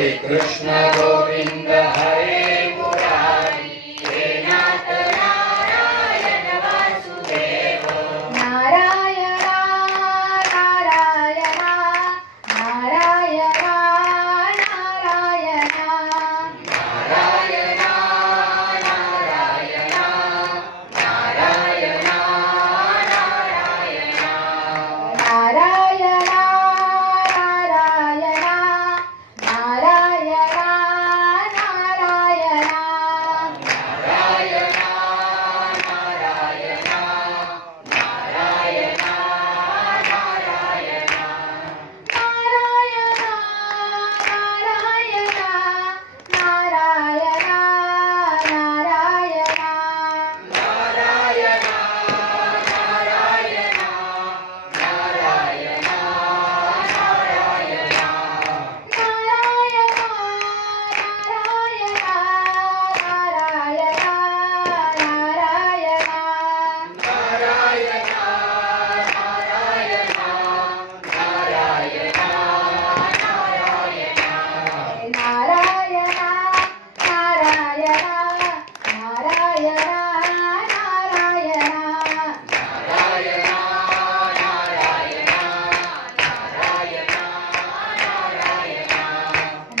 कृष्ण गोविंद हरे मुरारी हे नाथ नारायण वासुदेव नारायण नारायण नारायण नारायण नारायण नारायण नारायण नारायण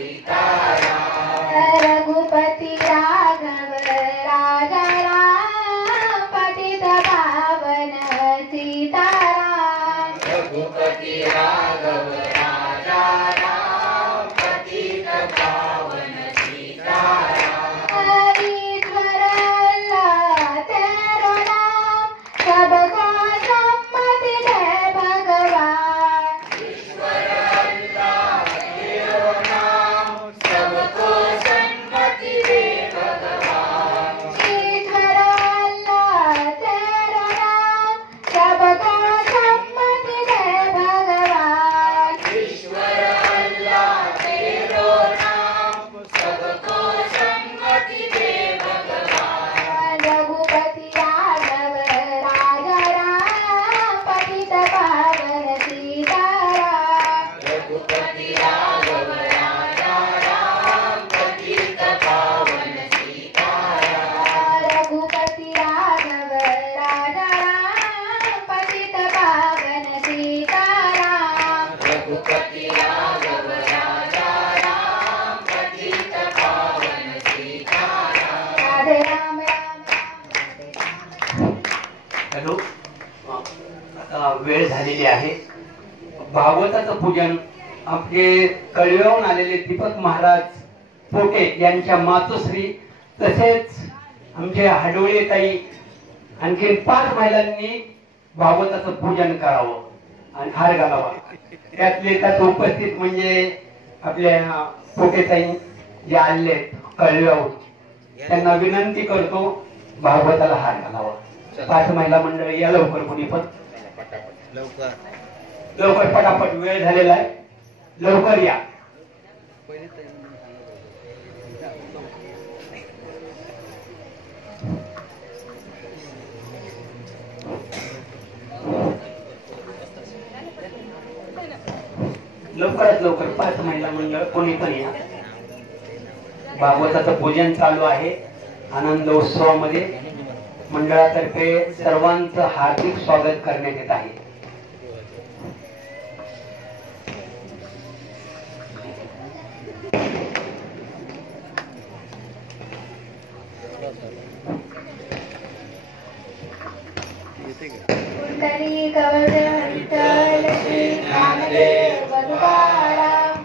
नारायण हॅलो, आता वेळ झालेली आहे. भागवताचं पूजन आपले कळव्याहून आलेले दीपक महाराज पोटे यांच्या मातोश्री तसेच आमचे हाडोळे ताई आणखी 5 महिलांनी भागवताचं पूजन करावं आणि हार घालावा. त्यातले त्यात उपस्थित म्हणजे आपल्या पोटे ताई जे आले कळव्याहून, त्यांना विनंती करतो भागवताला हार घालावा. 5 महिला मंडळी या लवकर, कोणी पण लवकर पटापट, वेळ झालेला आहे, लवकर या. लवकरात लवकर 5 महिला मंडळ कोणी पण या. भागवताचं पूजन चालू आहे. आनंद उत्सवामध्ये मंडळातर्फे सर्वांचं हार्दिक स्वागत करण्यात येत आहे.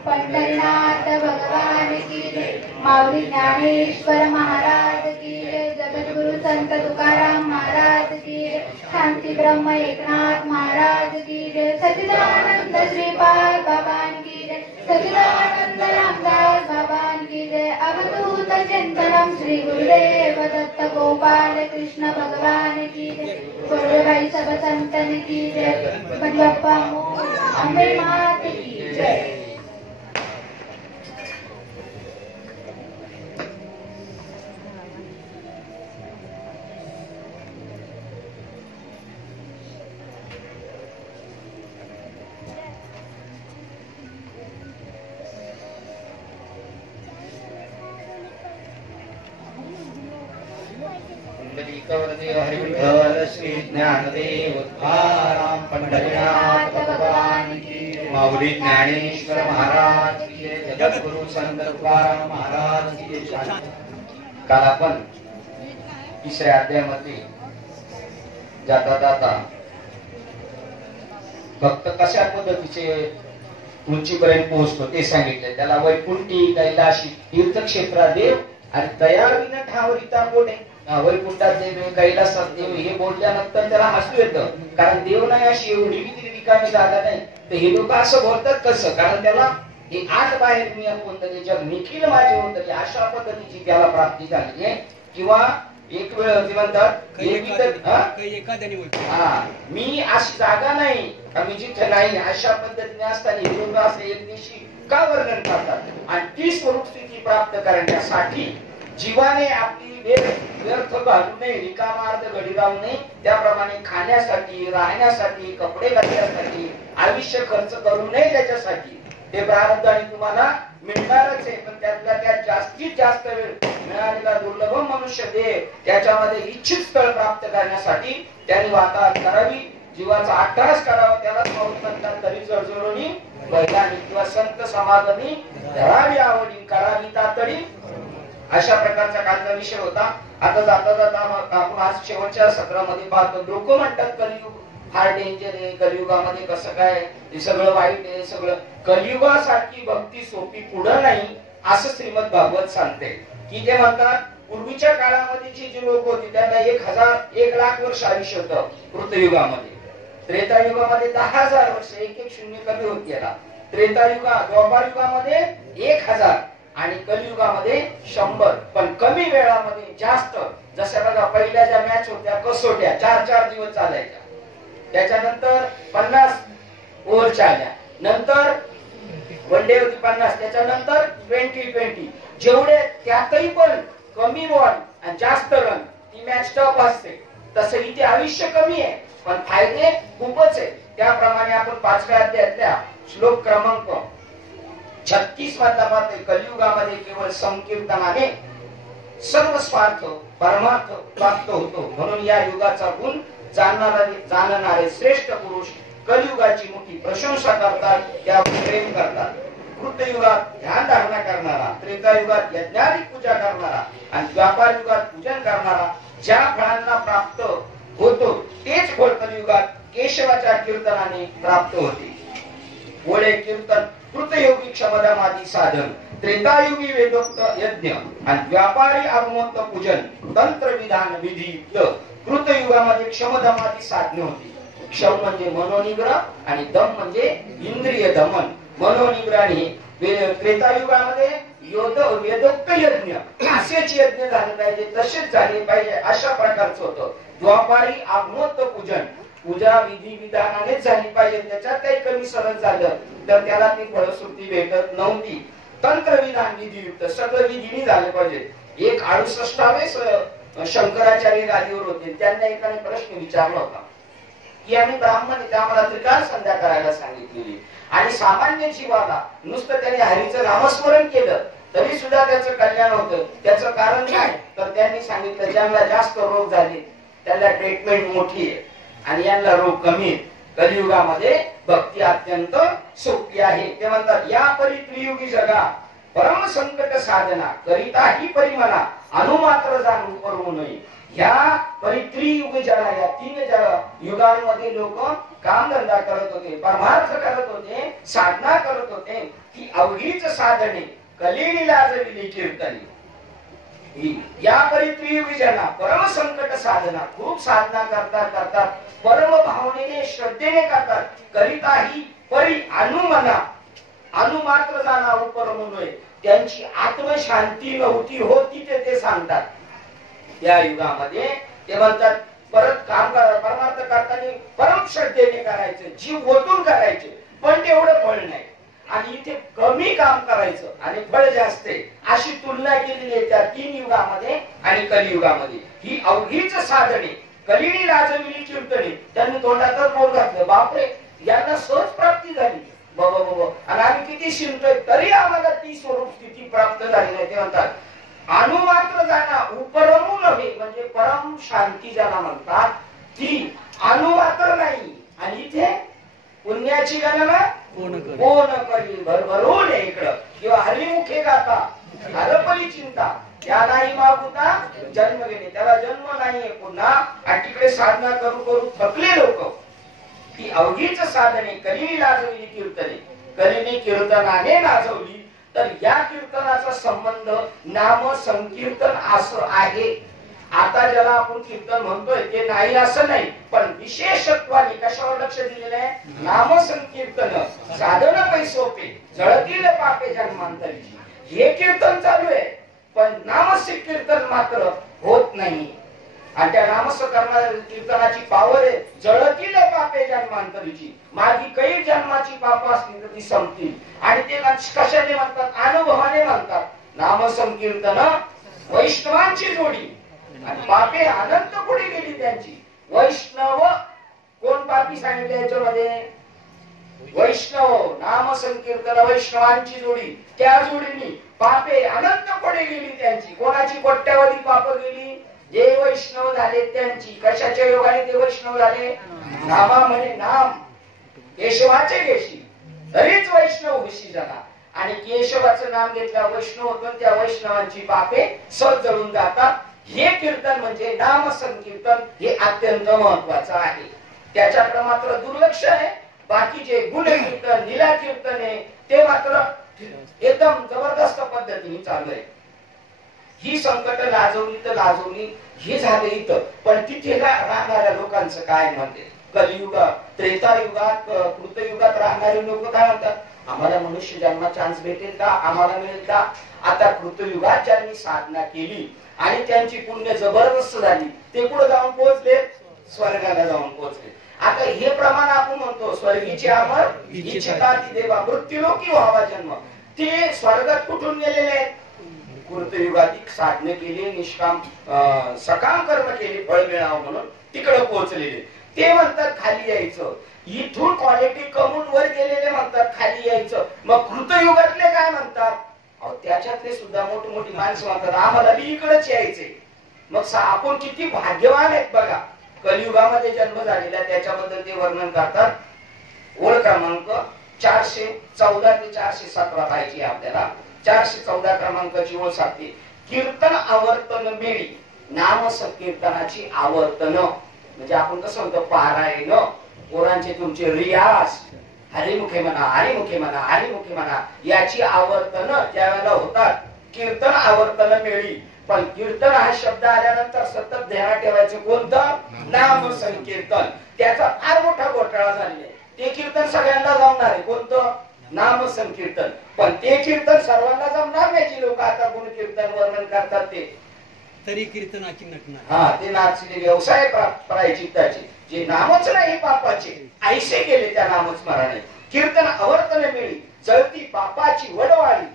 पंढरीनाथ भगवान की जय. माऊली ज्ञानेश्वर महाराज की जय. जगद्गुरु संत तुकाराम महाराज की जय. शांती ब्रह्म एकनाथ महाराज की जय. सच्चिदानंद श्रीपाद बाबान की जय. सच्चिदानंद रामदास बाबान की जय. चिंतनम श्री गुरुदेव दत्त गोपाल कृष्ण भगवान की जय। बोलो भाई सब संतन की जय। बप्पा अम्बे मात की जय। हरिविठ्ठल श्री ज्ञानदेव तुकाराम पंढरीनाथ भगवान की जय। माऊली ज्ञानेश्वर महाराज की जय। जगद्गुरु संत तुकाराम महाराज की जय। काल आपण तिसऱ्या अध्यायामध्ये जाता जाता भक्त कशा पद्धतीचे उंचीपर्यंत पोहोचतो ते सांगितले। त्याला वैकुंठी कैलाशी तीर्थक्षेत्रा देव आणि तयारीने ठावरिता कोणे। वैकुंठात देव कैलासात देव हे बोलल्यानंतर त्याला हसू येतं, कारण देव नाही अशी एवढी रिकामी जागा नाही। तर हे लोक असं बोलतात कसं, कारण त्याला हे आत बाहेर मी कोणतरी जग निखिल माझे होतं अशा पद्धतीची त्याला प्राप्ती झाली आहे। किंवा एक वेळ ते म्हणतात मी अशी जागा नाही का मी जिथे नाही, अशा पद्धतीने असताना लोक असं एक दिवशी का वर्णन करतात। आणि ती स्वरूप स्थिती प्राप्त करण्यासाठी जीवाने आपली व्यर्थ घालू नये, रिकामार्थ घडी राहू नये। त्याप्रमाणे खाण्यासाठी, राहण्यासाठी, कपडे घालण्यासाठी आयुष्य खर्च करू नये त्याच्यासाठी। ते प्रारब्ध आणि तुम्हाला मिळणारच आहे, पण त्यातला त्यात जास्तीत जास्त वेळ मिळालेला दुर्लभ मनुष्य देह त्याच्यामध्ये इच्छित स्थळ प्राप्त करण्यासाठी त्यांनी वाताहत करावी, जीवाचा अट्टास करावा। त्याला पाऊस म्हणतात तरी जडजडोनी बैलांनी किंवा संत समागमी धरावी आवडी करावी तातडी। अशा प्रकारचा कालचा विषय होता। आता जाता जाता आपण आज शेवटच्या सत्रामध्ये पाहतो लोक म्हणतात कलियुग फार डेंजर आहे, कलियुगामध्ये कसं काय हे सगळं वाईट आहे सगळं। कलियुगासारखी भक्ती सोपी पुढं नाही असं श्रीमद भागवत सांगते की ते म्हणतात पूर्वीच्या काळामध्ये जी लोक होती त्यांना 1 लाख वर्ष आयुष्य होतं कृतयुगामध्ये। त्रेतायुगामध्ये 10,000 वर्ष, एक शून्य कमी होत गेला। द्वापार युगामध्ये 1000 आणि कलियुगामध्ये 100, पण कमी वेळामध्ये जास्त। जसं बघा पहिल्या ज्या मॅच होत्या कसोट्या 4-4 दिवस चालायच्या, त्याच्यानंतर 50 ओव्हरच्या आल्या, नंतर वन डे होती 50, त्याच्यानंतर 20-20 जेवढे त्यातही पण कमी बॉल आणि जास्त रन ती मॅच टफ असते। तसं इथे आयुष्य कमी आहे पण फायदे खूपच आहे। त्याप्रमाणे आपण 5व्या अध्यायातल्या श्लोक क्रमांक 36 मधला पाहतोय कलियुगामध्ये केवळ संकीर्तनाने सर्व स्वार्थ परमार्थ प्राप्त होतो, म्हणून या युगाचा गुण जाणणारे श्रेष्ठ पुरुष कलियुगाची मोठी प्रशंसा करतात, त्यावर प्रेम करतात। कृतयुगात ध्यान धारणा करणारा, त्रेतायुगात यज्ञाधिक पूजा करणारा आणि द्वापार युगात पूजन करणारा ज्या फळांना प्राप्त होतो तेच फळ कलियुगात केशवाच्या कीर्तनाने प्राप्त होते। ओळे कीर्तन कृतयोगी क्षमदामादी साधन, त्रेतायुगी वेदोक्त यज्ञ आणि व्यापारी आगमोक्त पूजन तंत्र विधान विधियुक्त। कृतयुगामध्ये क्षमदमादी साधने होती। क्षम म्हणजे मनोनिग्रह आणि दम म्हणजे इंद्रिय दमन। मनोनिग्रहाने त्रेतायुगामध्ये वेदोक्त यज्ञ असेच यज्ञ झाले पाहिजे, तसेच झाले पाहिजे अशा प्रकारचं होतं। द्वापारी आगमोक्त पूजन, पूजा विधी विधानानेच झाली पाहिजे, त्याच्यात काही कमी सरस झालं तर त्याला ती फलश्रुती भेटत नव्हती। तंत्र विधान विधियुक्त सगळं विधीने झालं पाहिजे। एक 68वे शंकराचार्य गादीवर होते, त्यांना एकाने प्रश्न विचारला होता की आम्ही ब्राह्मण आहे, आम्हाला त्रिकाल संध्या करायला सांगितलेली आणि सामान्य जीवाला नुसतं त्याने हरीचं नामस्मरण केलं तरी सुद्धा त्याचं कल्याण होतं। त्याचं कारण काय तर त्यांनी सांगितलं ज्यांना जास्त रोग झाले त्याला ट्रीटमेंट मोठी आहे आणि यांना रोग कमी आहे। कलियुगामध्ये भक्ती अत्यंत सोपी आहे। ते म्हणतात या परी त्रियुगी जगा परम संकट साधना करिता ही परिमला अनुमात्र जाणून करू नये। या परी त्रियुगी जगा, या 3 युगांमध्ये लोक काम धंदा करत होते, परमार्थ करत होते, साधना करत होते। ती अवघीच साधने कलिनी लाजविली कीर्तनी। या परी त्रियुगी जना परम संकट साधना खूप साधना करतात, परम भावनेने श्रद्धेने करतात। करिता ही परी अनुमना अनुमात्र जाणा उपरमुनोय, त्यांची आत्मशांती नव्हती होती ते सांगतात या युगामध्ये. ते म्हणतात परत काम परमार्थ करताना परम श्रद्धेने करायचं, जीव ओतून करायचे, पण तेवढं फळ नाही. आणि इथे कमी काम करायचं आणि फळ जास्त आहे, अशी तुलना केलेली आहे त्या 3 युगामध्ये आणि कलियुगामध्ये. ही अवघीच साधने कलिनी लाजविली कीर्तने, त्यांनी तोंडातच बोल घातलं, बापरे यांना सहज प्राप्ती झाली बाबा, आणि आम्ही किती शिंतोय तरी आम्हाला ती स्वरूप स्थिती प्राप्त झाली नाही. ते म्हणतात अनुमात्र जाणा उपरमू नव्हे, म्हणजे परम शांती ज्याला म्हणतात ती अनुमात्र नाही. आणि इथे पुण्याची गणना कोण करी भरभरून इकडं, किंवा हरिमुखे गाता हरपली चिंता, त्या नाही मागुता जन्म घेणे, त्याला जन्म नाहीये पुन्हा. आणि तिकडे साधना करू करू थकले लोक. ती अवघीच साधने कलिनी लाजविली कीर्तने, कलिनी कीर्तनाने लाजवली. तर या कीर्तनाचा संबंध नाम संकीर्तन असं आहे. आता ज्याला आपण कीर्तन म्हणतोय ते नाही असं नाही, पण विशेषत्वाने कशावर लक्ष दिलेलं आहे, नाम संकीर्तन साधन पैसोपे जळतील पापे जन्मांतरीची, हे कीर्तन चालू आहे. पण नाम संकीर्तन मात्र होत नाही. आणि त्या नामस कीर्तनाची पावर आहे, जळतील पापे जन्मांतरीची, मागी काही जन्माची पाप असतील तर ती संपतील. आणि ते कशाने म्हणतात, अनुभवाने म्हणतात. नाम संकीर्तन वैष्णवांची जोडी, आणि पापे अनंत पुढे गेली त्यांची. वैष्णव कोण पापी सांगितले याच्यामध्ये, वैष्णव नाम संकीर्तन वैष्णवांची जोडी, त्या जोडीने पापे अनंत पुढे गेली त्यांची. कोणाची कोट्यावधी पाप गेली, जे वैष्णव झाले त्यांची. कशाच्या योगाने ते वैष्णव झाले, नामा म्हणे नाम, केशवाचे केशी तरीच वैष्णव होशी झाला. आणि केशवाचं नाम घेतलं वैष्णव होतं, त्या वैष्णवांची पापे सहज जळून जातात. हे कीर्तन म्हणजे नाम संकीर्तन, हे अत्यंत महत्वाचं आहे. त्याच्याकडे मात्र दुर्लक्ष आहे. बाकीचे गुण कीर्तन लीला कीर्तन आहे ते मात्र एकदम जबरदस्त पद्धतीने चालू आहे. ही संकट लाजवली तर लाजवली, हे झालं इथं. पण तिथे राहणाऱ्या लोकांचं काय म्हणते, कलियुगात त्रेतायुगात कृतयुगात राहणारे लोक काय म्हणतात, आम्हाला मनुष्य जन्मा चान्स भेटेल का, आम्हाला मिळेल का. आता कृतयुगात ज्यांनी साधना केली आणि त्यांची पुण्य जबरदस्त झाली, ते कुठे जाऊन पोहोचले, स्वर्गाला जाऊन पोहोचले. आता हे प्रमाण आपण म्हणतो स्वर्गीचे अमर इच्छिता ती देवा, मृत्यूलोकी व्हावा जन्म. ते स्वर्गात कुठून गेलेले आहेत, कृतयुगाधिक साधने केली, निष्काम सकाम कर्म केली, फळ मिळावं म्हणून तिकडे पोहोचलेले. ते म्हणतात खाली यायचं. इथून क्वालिटी कमून वर गेलेले म्हणतात खाली यायचं. मग कृतयुगातले काय म्हणतात, त्याच्यातले सुद्धा मोठी मोठी माणसं म्हणतात आम्हाला इकडेच यायचे. मग आपण किती भाग्यवान आहेत बघा. कलियुगामध्ये जन्म झालेला त्याच्याबद्दल ते वर्णन करतात. ओळ क्रमांक 414 ते 417 पाहिजे आपल्याला. 414 क्रमांकाची ओळ सांगते, कीर्तन आवर्तन मिळी, नाम संकीर्तनाची आवर्तन. म्हणजे आपण कसं म्हणतो पारायण, पोरांचे तुमचे रियाज, हरिमुखे म्हणा हरिमुखे म्हणा हरिमुखे म्हणा, याची आवर्तन त्यावेळेला होतात. कीर्तन आवर्तन मिळी. पण कीर्तन हा शब्द आल्यानंतर सतत ध्यानात ठेवायचं कोणतं, नाम संकीर्तन. त्याचा फार मोठा घोटाळा झालेला आहे. ते कीर्तन सगळ्यांना जमणार आहे, कोणतं, नाम संकीर्तन. पण ते कीर्तन सर्वांना जमणार नाही. जी लोक आता गुण कीर्तन वर्णन करतात ते तरी कीर्तनाची नटणार, हा ते नाचले व्यवसाय प्रायचित्ताचे, जे नामच नाही पापाचे ऐसे केले त्या नामस्मरणाने. कीर्तन आवर्तन मिळी, जळती पापाची वडवाळी.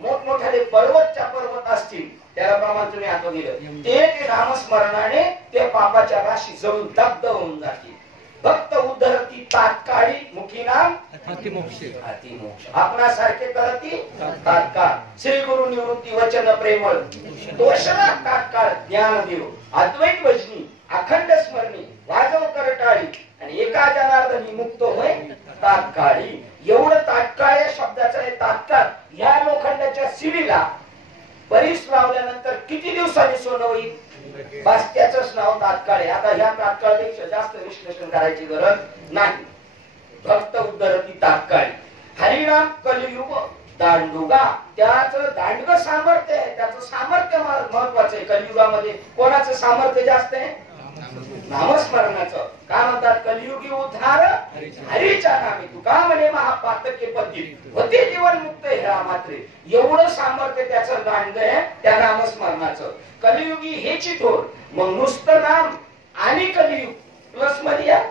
मोठमोठाले पर्वतच्या पर्वत असतील त्याला प्रमाण तुम्ही आता दिलं, ते नामस्मरणाने ते पापाच्या राशी जळून दग्ध होऊन जातील. भक्त उद्धरती तात्काळी, मुखी नाम अतिमोक्ष. आपणासारखे करती तात्काळ. श्री गुरु निवृत्ती वचन प्रेमळ, दोषणा तात्काळ ज्ञान देव. अद्वैत भजनी अखंड स्मरणी, वाजव करटाळी, आणि एका जनार्दनी मुक्त होय तात्काळी. एवढं तात्काळ या शब्दाचं आहे. तात्काळ ह्या लोखंडाच्या शिडीला बरीच लावल्यानंतर किती दिवसांनी सोनं होईल, बस त्याच नाव तात्काळ आहे. आता ह्या तात्काळपेक्षा जास्त विश्लेषण करायची गरज नाही. भक्त उद्धरती तात्काळी. हरिनाम कलियुग दांडुगा, त्याच दांडग सामर्थ्य आहे. त्याचं सामर्थ्य महत्वाचं आहे. कलियुगामध्ये कोणाचं सामर्थ्य जास्त आहे, नामस्मरणाचं. काय म्हणतात? कलियुगी उद्धार हरीच्या नामी. तुका म्हणे महापातके पती होते जीवन मुक्त हेरा मात्रे. एवढं सामर्थ्य त्याचं गांड आहे त्या नामस्मरणाचं. कलियुगी हेची थोर. मग नुसतं नाम आणि कलियुग प्लस मध्ये या.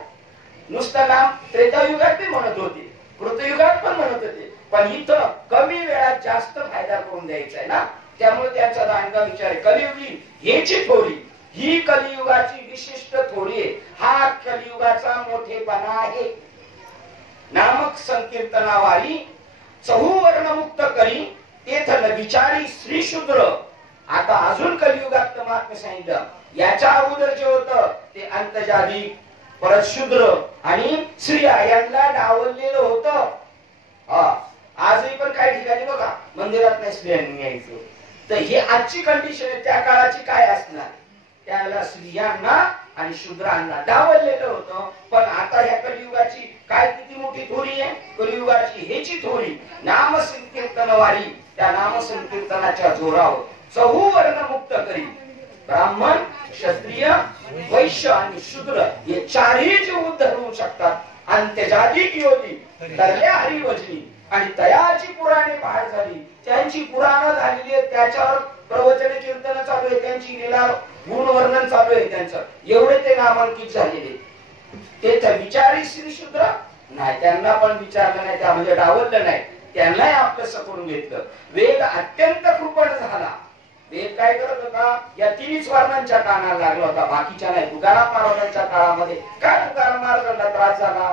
नुसतं नाम त्रेतायुगात ते म्हणत होते, कृतयुगात पण म्हणत होते, पण इथं कमी वेळात जास्त फायदा करून द्यायचा आहे ना, त्यामुळे त्यांचा दांडगा विचार आहे. कलियुगी हेची थोडी, ही कलियुगाची विशिष्ट थोडी आहे. हा कलियुगाचा मोठेपणा आहे. नामक संकीर्तनावारी चहूवर्ण मुक्त करी तेथल विचारी श्री शूद्र. आता अजून कलियुगात महात्म्य सांगितलं. याच्या अगोदर जे होतं ते अंतजादी, परत शूद्र आणि स्त्रिया यांना डावललेलं होतं. आजही पण काही ठिकाणी बघा मंदिरात नाही स्त्रियांनी यायचं. तर हे आजची कंडिशन आहे. त्या काळाची काय असणार? त्याला स्त्रियांना आणि शूद्रांना डावललेलं होतं. पण आता ह्या कलियुगाची काय किती मोठी थोडी आहे? कलियुगाची हेची थोडी नाम संकीर्तनवारी. त्या नाम संकीर्तनाच्या जोरावर चहूवर्ण मुक्त करी. ब्राह्मण, क्षत्रिय, वैश्य आणि शूद्र हे चारही जीव उद्धार होऊ शकतात. अंत्यजातिक योगी तरल्या हरिवजनी. आणि तयाची पुराणे बाहेर झाली, त्यांची पुराण झालेली आहे, त्याच्यावर प्रवचन कीर्तन चालू आहे, त्यांची लीला गुण वर्णन चालू आहे त्यांचं. एवढे ते नामांकित झालेले. ते विचारी श्री शूद्र नाही, त्यांना पण विचारलं नाही, त्यामध्ये डावललं नाही, त्यांनाही आपलंस करून घेतलं. वेद अत्यंत कृपण झाला. वेद काय करत होता? या तिन्ही वर्णांच्या कानाला लागला होता, बाकीच्या नाही. तुकाराम महाराजांच्या काळामध्ये काय तुकाराम महाराजांना त्रास झाला?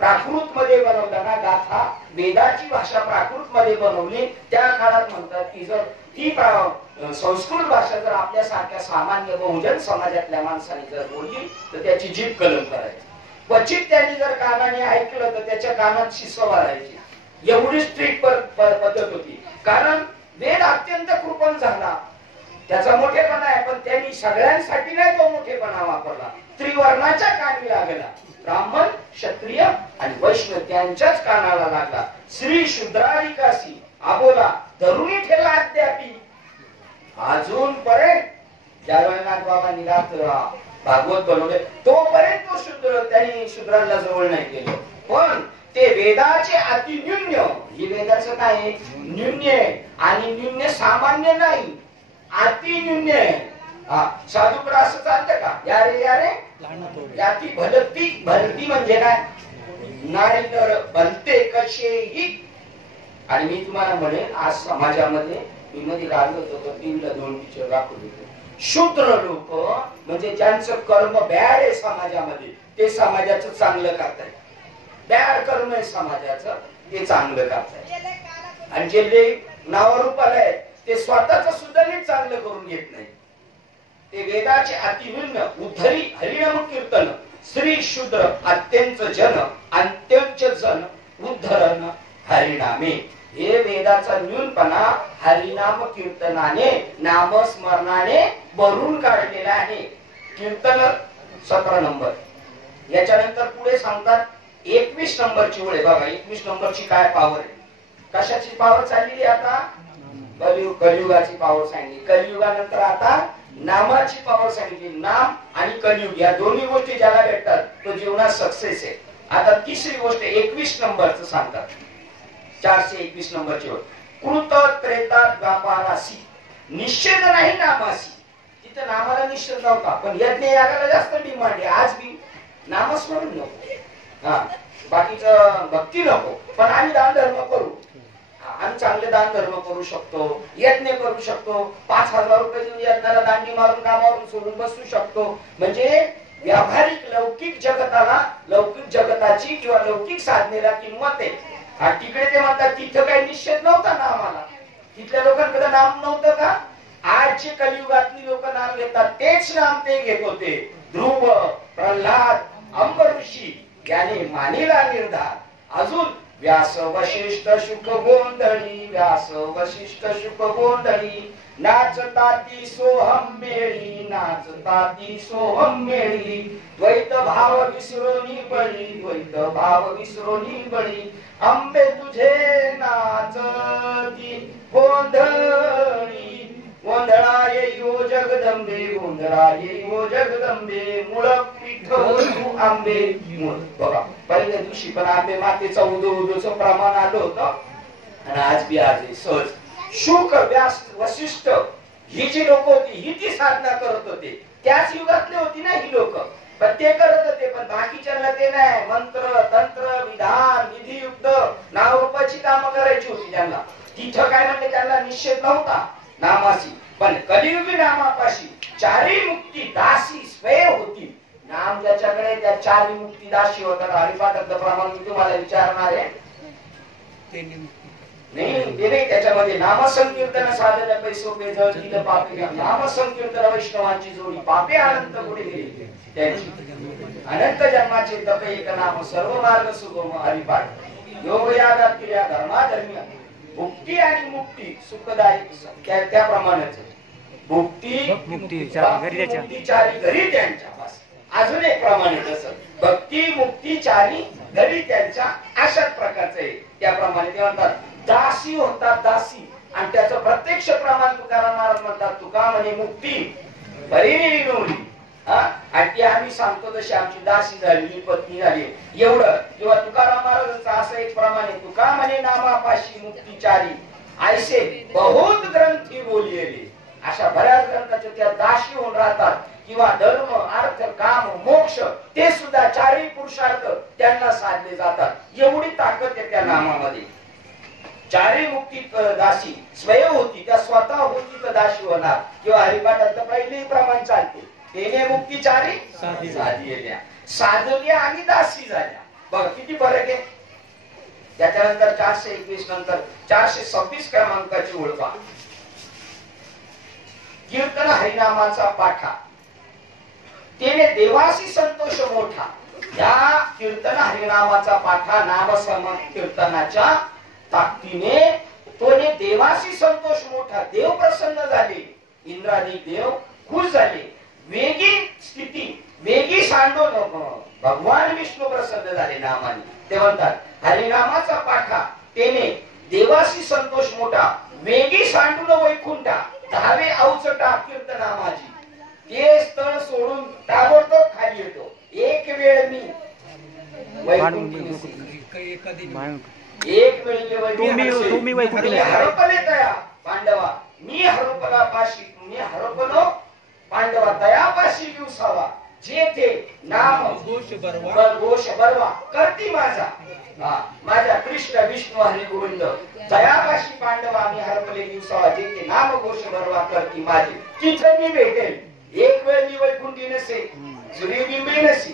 प्राकृत मध्ये बनवला ना गाथा, वेदाची भाषा प्राकृत मध्ये बनवली. त्या काळात म्हणतात की जर ती संस्कृत भाषा जर आपल्या सारख्या सामान्य बहुजन समाजातल्या माणसाने जर बोलली तर त्याची जीभ कलम करायची. क्वचित त्यांनी जर कानाने ऐकलं तर त्याच्या कानात शिस्व वाढायची. एवढी स्ट्रिक्ट पद्धत होती. कारण वेद अत्यंत कृपण झाला. त्याचा मोठेपणा आहे, पण त्यांनी सगळ्यांसाठी नाही तो मोठेपणा वापरला. त्रिवर्णाच्या कानी लागला. ब्राह्मण, क्षत्रिय आणि वैष्णव त्यांच्याच कानाला लागला. श्री शूद्राधिकासी आबोला धरुणी ठेला अद्यापी. अजूनपर्यंत ज्यावेळेनाथ बाबांनी भागवत बनवले तोपर्यंत तो शूद्र त्यांनी शूद्रांना जवळ नाही केलं. पण ते वेदाचे अतिन्यून्य, ही वेदाचं काय न्यून्य आणि न्यून्य सामान्य नाही, अतिन्यून्य आहे. साधूकडे असं चालतं का? यारे यारे याती भलती. भलती म्हणजे काय? नारी नर भलते कसेही. आणि मी तुम्हाला म्हणेन आज समाजामध्ये मी मध्ये लागलो होतो टीव्हीला 2 पिक्चर दाखवले होते. शूद्र लोक म्हणजे ज्यांचं कर्म बॅड आहे समाजामध्ये, ते समाजाचं चांगलं करतायत. बॅड कर्म आहे समाजाचं, ते चांगलं करतायत. आणि जे नावारूपाला आहे ते स्वतःच सुद्धा नीट चांगलं करून घेत नाही. ते वेदाचे अतिविन्न उद्धरी हरिनाम कीर्तन श्री शूद्र अत्यंत जन अंत्यंच जन उद्धरण हरिनामे. हे वेदाचा न्यूनपणा हरिनाम कीर्तनाने नामस्मरणाने भरून काढलेला आहे. कीर्तन 17 नंबर. याच्यानंतर पुढे सांगतात 21 नंबरची ओळ. बघा 21 नंबरची काय पावर आहे, कशाची पावर चाललेली आता? कलियुगाची पावर सांगितली. कलियुगानंतर आता नामाची पावर सांगितली. नाम आणि कलियुग या दोन्ही गोष्टी ज्याला भेटतात तो जीवनात सक्सेस आहे. आता तिसरी गोष्ट 21 नंबरचं सांगतात. 421 नंबरची ओळ. कृत त्रेता द्वापारासी निषेध नाही नामासी. तिथं नामाला निषेध नव्हता, पण यज्ञ यागाला जास्त डिमांड आहे. आज बी नामस्मरण नको, बाकीचं भक्ती नको, पण आम्ही दान धर्म करू. आम्ही चांगले दान धर्म करू शकतो, यज्ञ करू शकतो. 5000 रुपये देऊन यज्ञाला दांडी मारून कामावरून सोडून बसू शकतो. म्हणजे व्यावहारिक लौकिक जगताला, लौकिक जगताची किंवा लौकिक साधनेला किंमत आहे. तिकडे ते म्हणतात तिथं काही निषेध नव्हता ना आम्हाला. तिथल्या लोकांकडे नाम नव्हतं का? आज जे कलियुगातली लोक नाम घेतात तेच नाम ते घेत होते. ध्रुव, प्रल्हाद, अंब ऋषी याने मानिला निर्धार. अजून व्यास वशिष्ठ शुक गोंधळी, व्यास वशिष्ठ शुक गोंधळी. नाचताती सोहम मेळी, नाचताती सोहम मेळी. द्वैत भाव विसरोनी बळी, द्वैत भाव विसरोनी बळी. आंबे तुझे नाचती गोंधळी, गोंधळा येयो जगद जगदंबे गोंधळाये ओ जगदंबे मूळ पीठ तू आंबे मूळ. बघा पहिल्या दिवशी पण आंबे मातेचा उदो उदोचं प्रमाण आलं होतं आणि आज बी आज सहज. शुक व्यास वशिष्ठ ही जी लोक होती ही ती साधना करत होते. त्याच युगातले होती ना ही लोक, पण ते करत होते. पण बाकीच्यांना ते नाही. मंत्र तंत्र विधान विधी युक्त नावरूपाची कामं करायची होती त्यांना. तिथं काय म्हणजे त्यांना निषेध नव्हता नामाशी, पण कलियुगी नामापाशी चारी मुक्ती दासी स्वयं होती. नाम ज्याच्याकडे त्या चारी मुक्ती दासी होतात. हरिपाठातलं प्रमाण मी तुम्हाला विचारणार आहे नाही ते नाही. त्याच्यामध्ये नामसंकीर्तन साधन पैसोपे जळतील पापे नामसंकीर्तन वैष्णवांची जोडी पापे अनंत कुठे गेली त्यांची. अनंत जन्माचे तप एक नाम सर्व मार्ग सुगम हरिपाठ योग यागात क्रिया धर्माधर्मी मुक्ती आणि मुक्ती सुखदायक त्याप्रमाणेच भुक्ती मुक्ती चारी घरी त्यांच्या. बस अजून एक प्रमाणे तसं भक्ती मुक्ती चारी घरी त्यांच्या अशाच प्रकारचं आहे. त्याप्रमाणे ते म्हणतात दासी होतात दासी. आणि त्याचं प्रत्यक्ष प्रमाण तुकाराम महाराज म्हणतात तुका म्हणे मुक्ती बरी विनवली. आणि ती आम्ही सांगतो तशी आमची दासी झाली पत्नी झाली एवढं. किंवा तुकाराम महाराजांचा असं एक प्रमाण आहे तुका म्हणे नामापाशी मुक्ती चारी ऐसे बहुत ग्रंथी बोलिले. अशा बऱ्याच ग्रंथाच्या त्या दासी होऊन राहतात. किंवा धर्म अर्थ काम मोक्ष ते सुद्धा चारही पुरुषार्थ त्यांना साधले जातात. एवढी ताकद आहे त्या नामामध्ये. चारी मुक्ती दासी स्वयं होती त्या स्वतः होती तर दासी होणार. किंवा हरिपाठात पहिलेही प्रमाण चालते तेने मुक्ती चारी साधल्या साधल्या आणि दासी झाल्या. बघा किती फरक आहे. त्याच्यानंतर 421 नंतर 426 क्रमांकाची ओळखा कीर्तन हरिनामाचा पाठा तेने देवासी संतोष मोठा. या कीर्तन हरिनामाचा पाठा नाम कीर्तनाच्या ताकदीने तोने देवासी संतोष मोठा. देव प्रसन्न झाले. इंद्रादी देव खुश झाले. वेगी स्थिती वेगी सांडो भगवान विष्णू प्रसन्न झाले नामाने. ते म्हणतात हरिनामाचा पाठा तेने देवासी संतोष मोठा वेगी सांडून वैकुंठा धावे अवचटा कीर्तना माझी. ते स्थळ सोडून ताबडतोब खाली येतो. एक वेळ मी एक वेळी हरपले तया पांडवा मी हरपला पाशी तुम्ही हरपलो पांडवा तयापाशी दिवसावा जेथे नाम घोष बरवा करती माझा माझ्या कृष्ण विष्णू हरी गोविंद तयापाशी पांडवा मी हरपले दिवसावा जेथे नाम घोष बरवा करती माझी. तिथे मी भेटेल. एक वेळ मी वैकुंठी नसे जुनी बिंबी नसी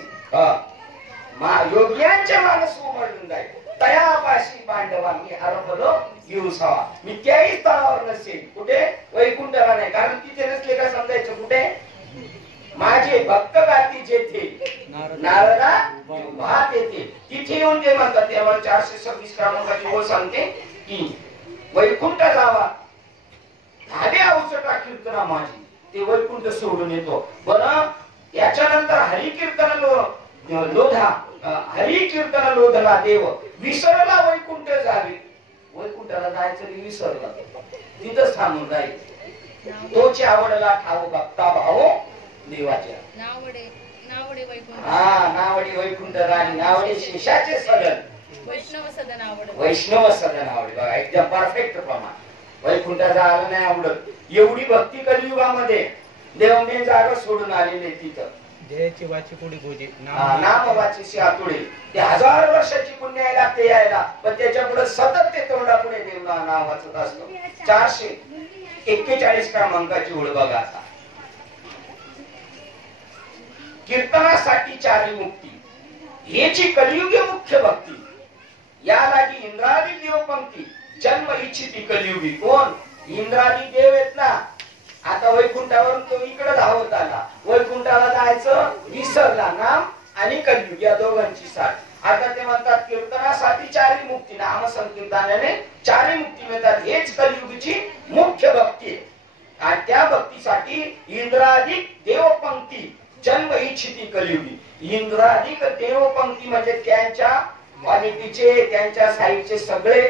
योग्यांचे मानस उमळून जाईल. तयापाशी पांडवा मी हरपलो दिवसावा मी त्याही स्थळावर नसेल. कुठे वैकुंठाला नाही. कारण तिथे नसले का समजायचं कुठे माझे भक्त गाती जेथे नारदा भात येते तिथे येऊन ते म्हणतात. त्यामुळे 426 क्रमांकाची ओळ सांगते की वैकुंठ जावा धाडे अवचटा कीर्तना माझी. ते वैकुंठ सोडून येतो. बरं याच्यानंतर हरिकीर्तन लोधा हरिकीर्तन लोधला देव विसरला वैकुंठ जावे. वैकुंठाला जायचं विसरला तिथंच थांबून जाईल. तोची आवडला ठाव भक्ता भाव देवाच्या नावडे वैकुंठ राणी नावडे शेषाचे सदन वैष्णव सदन आवडे. बघा एकदम परफेक्ट प्रमाण. वैकुंठाचा आलं नाही आवडत. एवढी भक्ती कलियुगामध्ये देवने जागा सोडून आलेले तिथं. जयाची वाची पुढे गोजे नाम वाची आतुडे ते 1000 वर्षाची पुण्य यायला ते यायला पण त्याच्या पुढे सतत ते तोंडा पुढे देवला नाव वाचत असतो. 441 क्रमांकाची ओळ बघा आता. कीर्तनासाठी चारी मुक्ती हेची कलियुगी मुख्य भक्ती. या लागी इंद्रादी देव पंक्ती जन्म इच्छिती कलियुगी. कोण इंद्रादी देव आहेत ना. आता वैकुंठावरून तो इकडे धावत आला. वैकुंठाला जायचं विसरला नाम आणि कलियुग या दोघांची साथ. आता ते म्हणतात कीर्तनासाठी चारी मुक्ती नाम संकीर्तनाने चारी मुक्ती मिळतात. हेच कलियुगीची मुख्य भक्ती आहे. आणि त्या भक्तीसाठी इंद्राधिक देवपंक्ती जन्म इच्छिती कलियुगी. इंद्राधिक देवपंक्ती म्हणजे त्यांच्या क्वालिटीचे त्यांच्या साईडचे सगळे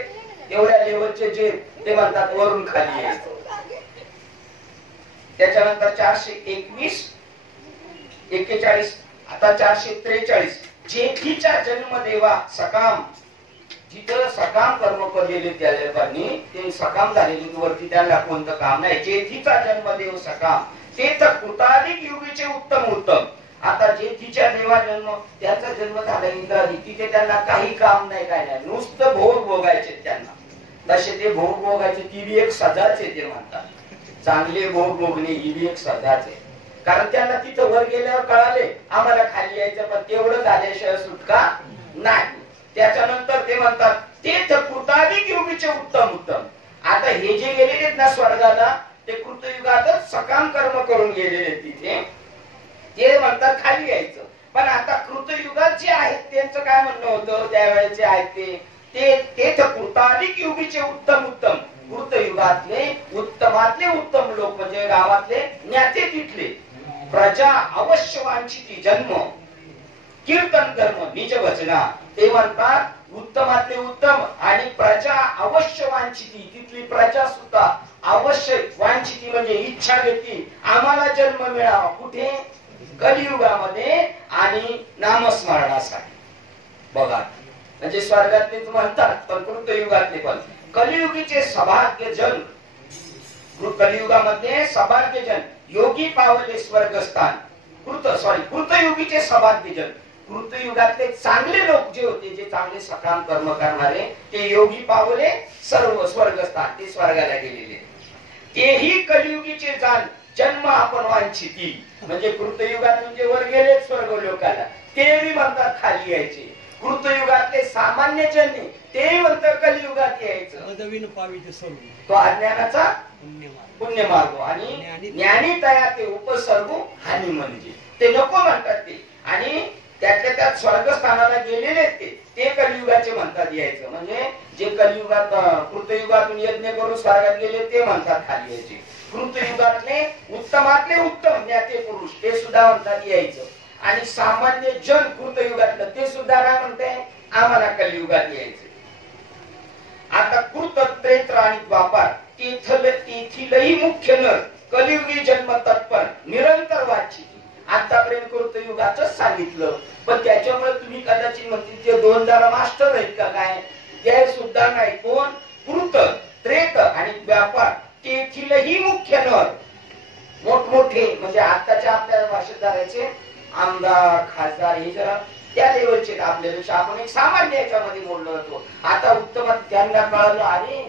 एवढ्या लेवलचे जे ते म्हणतात वरून खाली यायचं. त्याच्यानंतर 421, 41, आता 443. जेथीचा जन्म देवा सकाम, जिथं सकाम कर्म केलेले त्या लोकांनी ते सकाम झालेले वरती त्यांना कोणतं काम नाही. जेथीचा जन्मदेव सकाम ते तर कृताधिक युगीचे उत्तम उत्तम. आता जेथीच्या देवा जन्म, त्याचा जन्म झाला इंद्रादी, तिथे त्यांना काही काम नाही, काय नाही, नुसतं भोग भोगायचे त्यांना. तसे ते भोग भोगायचे ती बी एक सजाच आहे ते म्हणतात. चांगले भोग भोगणे ही बी एक सजाच आहे. कारण त्यांना तिथं वर गेल्यावर कळाले आम्हाला खाली यायचं, पण तेवढं झाल्याशिवाय सुटका नाही. त्याच्यानंतर ते म्हणतात ते तर कृताधिक योगीचे उत्तम उत्तम. आता हे जे गेलेले ना स्वर्गाला, ते कृतयुगातच सकाम कर्म करून गेलेले तिथे, ते म्हणतात खाली यायचं. पण आता कृतयुगात जे आहेत त्यांचं काय म्हणणं होतं त्यावेळेचे आहेत ते तर कृताधिक योगीचे उत्तम उत्तम. कृतयुगातले उत्तमातले उत्तम लोक म्हणजे गावातले ज्ञाते तिथले. प्रजा अवश्य वांछिती जन्म कीर्तन धर्म निज भजना. ते म्हणतात उत्तमातले उत्तम आणि प्रजा अवश्य वांछिती, तिथली प्रजा सुद्धा अवश्य वांछिती म्हणजे इच्छा घेती आम्हाला जन्म मिळावा. कुठे? कलियुगामध्ये आणि नामस्मरणासाठी. बघा म्हणजे स्वर्गातलेच म्हणतात पण कृतयुगातले पण. कलियुगीचे सौभाग्य जन, कलियुगामध्ये सौभाग्य जन योगी पावले स्वर्गस्थान. कृतयुगीचे सौभाग्य जन, कृतयुगातले चांगले लोक जे होते, जे चांगले सकाम कर्म करणारे, ते योगी पावले सर्व स्वर्गस्थान, ते स्वर्गाला गेलेले. तेही कलियुगीचे जाण जन्म आपण वांछिती, म्हणजे कृतयुगात म्हणजे वर गेले स्वर्ग लोकाला, ते बी म्हणतात खाली यायचे. कृतयुगातले सामान्य जन ते म्हणतात कलियुगात यायचं. तो अज्ञानाचा पुण्य मार्ग आणि ज्ञानी तया ते उपसर्गो हानी म्हणजे ते नको म्हणतात ते. आणि त्यातल्या त्यात स्वर्गस्थानाला गेलेले ते कलियुगाचे म्हणतात यायचं. म्हणजे जे कलियुगात कृतयुगातून यज्ञ करून स्वर्गात गेले ते म्हणतात खाली यायचे. कृतयुगातले उत्तमातले उत्तम ज्ञाते पुरुष ते सुद्धा म्हणतात यायचं. आणि सामान्य जन कृतयुगातलं ते सुद्धा काय म्हणते आम्हाला कलियुगात यायचं. आता कृत त्रेत्र आणि द्वापार तेथीलही मुख्य नर कलियुगी जन्म तत्पर निरंतर वाचित. आतापर्यंत कृतयुगाच सांगितलं, पण त्याच्यामुळे तुम्ही कदाचित म्हणतील ते दोन जरा मास्टर आहेत का काय, ते सुद्धा नाही. कोण? कृत त्रेत आणि व्यापार तेथीलही मुख्य नर मोठमोठे म्हणजे आताच्या आपल्या भाषेत धरायचे आमदार खासदार हे जरा त्या लेवलचे आपल्यापेक्षा आपण एक सामान्य याच्यामध्ये बोललो होतो. आता उत्तम त्यांना कळलं अरे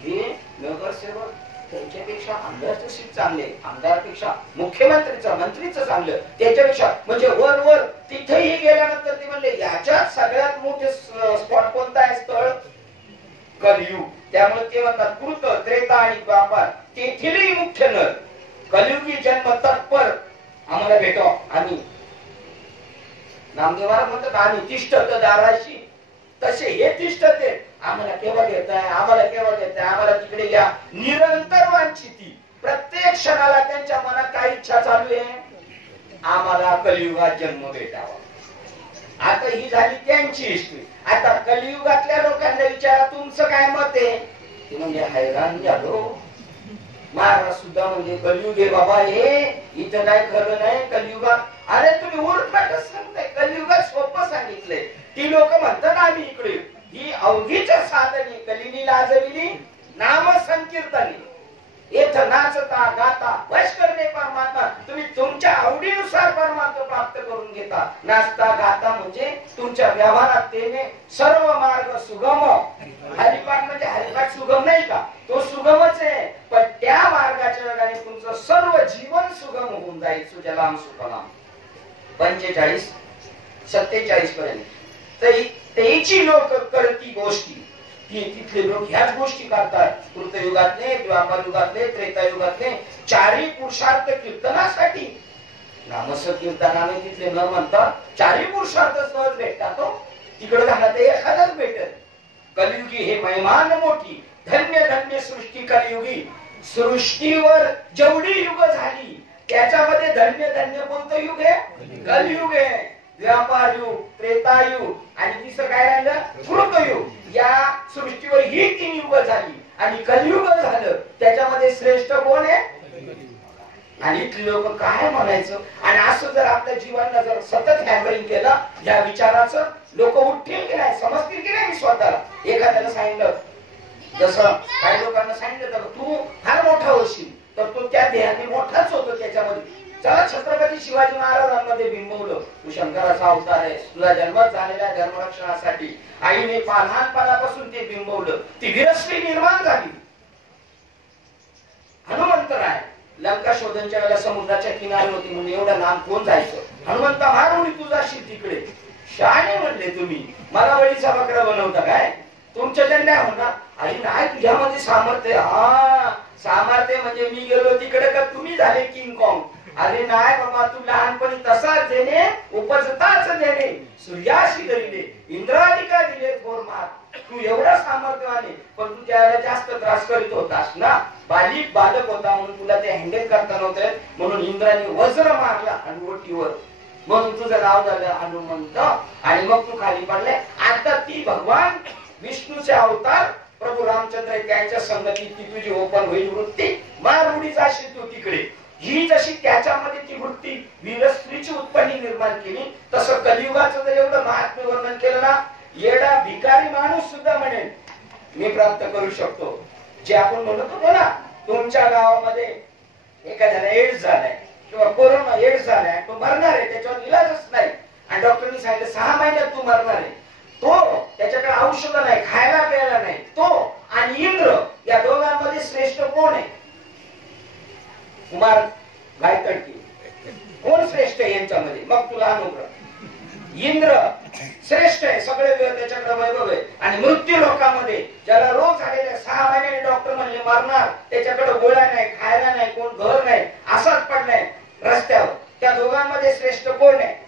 हे नगरसेवक त्यांच्यापेक्षा आमदारचं सीट चांगले, आमदारपेक्षा मुख्यमंत्रीचं मंत्रीचं चांगलं, त्याच्यापेक्षा म्हणजे वर वर तिथेही गेल्यानंतर ते म्हणले याच्यात सगळ्यात मोठे स्पॉट कोणता आहे स्थळ? कलियुग. त्यामुळे ते म्हणतात कृत त्रेता आणि द्वापार तेथीलही मुख्य नर कलियुगी जन्म तत्पर आम्हाला भेटाव. आणि नामदेवाला म्हणतात आम्ही तिष्ठत दाराशी, तसे हे तिष्ठते आम्हाला केव्हा घेताय, आम्हाला केव्हा घेताय, आम्हाला तिकडे घ्या. निरंतर वांछिती, प्रत्येक क्षणाला त्यांच्या मनात काय इच्छा चालू आहे, आम्हाला कलियुगात जन्म भेटावा. आता ही झाली त्यांची हिस्ट्री. आता कलियुगातल्या लोकांना विचारा तुमचं काय मत आहे. ते म्हणजे हैराण झालो. महाराज सुद्धा म्हणजे कलियुग आहे बाबा, हे इथं काय खरं नाही कलियुगात. अरे तुम्ही उलटच सांगताय, कलियुगात सोपं सांगितलंय. ती लोक म्हणतात आम्ही इकडे ही अवघीच साधनी कलिनी लाजविली नाम संकीर्तनी. येथ नाचता गाता वश करणे परमात्मा. तुम्ही तुमच्या आवडीनुसार परमात्मा प्राप्त करून घेता. नाचता गाता म्हणजे तुमच्या व्यवहारात तेने सर्व मार्ग सुगम. हरिपाठ म्हणजे हरिपाठ सुगम नाही का, तो सुगमच आहे, पण त्या मार्गाच्या वेगाने तुमचं सर्व जीवन सुगम होऊन जाईल. सुजलाम सुफलाम. 45 47 पर्यंत त्याची लोक करती गोष्टी, तिथले लोक ह्याच गोष्टी करतात. कृतयुगातले, द्वापर युगातले, त्रेतायुगातले चारी पुरुषार्थ कीर्तनासाठी नामस कीर्तनाने तिथले न म्हणतात चारी पुरुषार्थ सहज भेटतात. तिकडे झाला तर एखादाच भेटत. कलियुगी हे महिमान मोठी धन्य धन्य सृष्टी कलियुगी. सृष्टीवर जेवढी युग झाली त्याच्यामध्ये धन्य धन्य कोणतं युग आहे? कलियुग आहे. व्यापार युग, त्रेतायुग आणि तिसरं काय राहिलं? कृतयुग. या सृष्टीवर ही 3 युग झाली आणि कलियुग झालं. त्याच्यामध्ये श्रेष्ठ कोण आहे? आणि इथली लोक काय म्हणायचं. आणि असं जर आपल्या जीवनाला जर सतत हॅमरिंग केलं या विचाराचं, लोक उठतील की नाही, समजतील की नाही. मी स्वतःला एखाद्याला सांगितलं, जसं काही लोकांना सांगितलं तर तू फार मोठा होशील, तर तो त्या देहाने मोठाच होतो त्याच्यामध्ये. चला छत्रपती शिवाजी महाराजांमध्ये बिंबवलं, तू शंकराचा अवतार आहे, तुला जन्मच झालेला आहे धर्मरक्षणासाठी. आईने लहानपणापासून ते बिंबवलं, ती विरस्ती निर्माण झाली. हनुमंत राय लंका शोधनच्या वेळेला समुद्राच्या किनारी होती, म्हणजे एवढं लांब कोण जायचं. हनुमंता मारुनी तू जाशील तिकडे. शहाणे म्हणले तुम्ही, मला वळीचा बकरा बनवता काय, तुमच्याकडे नाही होणार. आणि नाही तुझ्यामध्ये सामर्थ्य. हा सामर्थ्य म्हणजे मी गेलो तिकडे का तुम्ही झाले किंग कॉंग. अरे नाही बाबा, तू लहानपणी तसाच देणे, उपजताच देणे, सूर्याशी धरिले, इंद्राधिका दिले थोर मार. तू एवढा सामर्थ्यवान आहे, पण तू त्याला जास्त त्रास करीत होतास ना. बालक होता म्हणून तुला ते हँडल करता नव्हते, म्हणून इंद्राने वज्र मारला हनुवटीवर, म्हणून तुझं नाव झालं हनुमंत. आणि मग तू खाली पडले. आता ती भगवान विष्णूचे अवतार प्रभू रामचंद्र त्यांच्या संगतीत ती तुझी ओपन होईल वृत्ती. मारुडीच अशी तू तिकडे. ही जशी त्याच्यामध्ये ती वृत्ती वीरस्त्रीची उत्पत्ती निर्माण केली, तसं कलियुगाचं जर एवढं महात्म्य वर्णन केलं ना, येडा भिकारी माणूस सुद्धा म्हणेल मी प्राप्त करू शकतो. जे आपण म्हणत होतो ना, तुमच्या गावामध्ये एखाद्याला एड्स झालाय किंवा कोरोना एड्स झालाय, तो मरणार आहे, त्याच्यावर इलाजच नाही, आणि डॉक्टरनी सांगितलं 6 महिन्यात तू मरणार आहे. तो त्याच्याकडे औषध नाही, खायला प्यायला नाही. तो आणि इंद्र या दोघांमध्ये श्रेष्ठ कोण आहे? कुमार गायकवाड कोण श्रेष्ठ आहे यांच्यामध्ये? मग तुला अनुग्रह. इंद्र श्रेष्ठ आहे, सगळे त्याच्याकडे वैभव आहे. आणि मृत्यू लोकांमध्ये ज्याला रोग झालेला 6 महिने डॉक्टर म्हणले मरणार, त्याच्याकडे गोळ्या नाही, खायला नाही, कोण घर नाही, असाच पडलाय रस्त्यावर. त्या दोघांमध्ये श्रेष्ठ कोण आहे?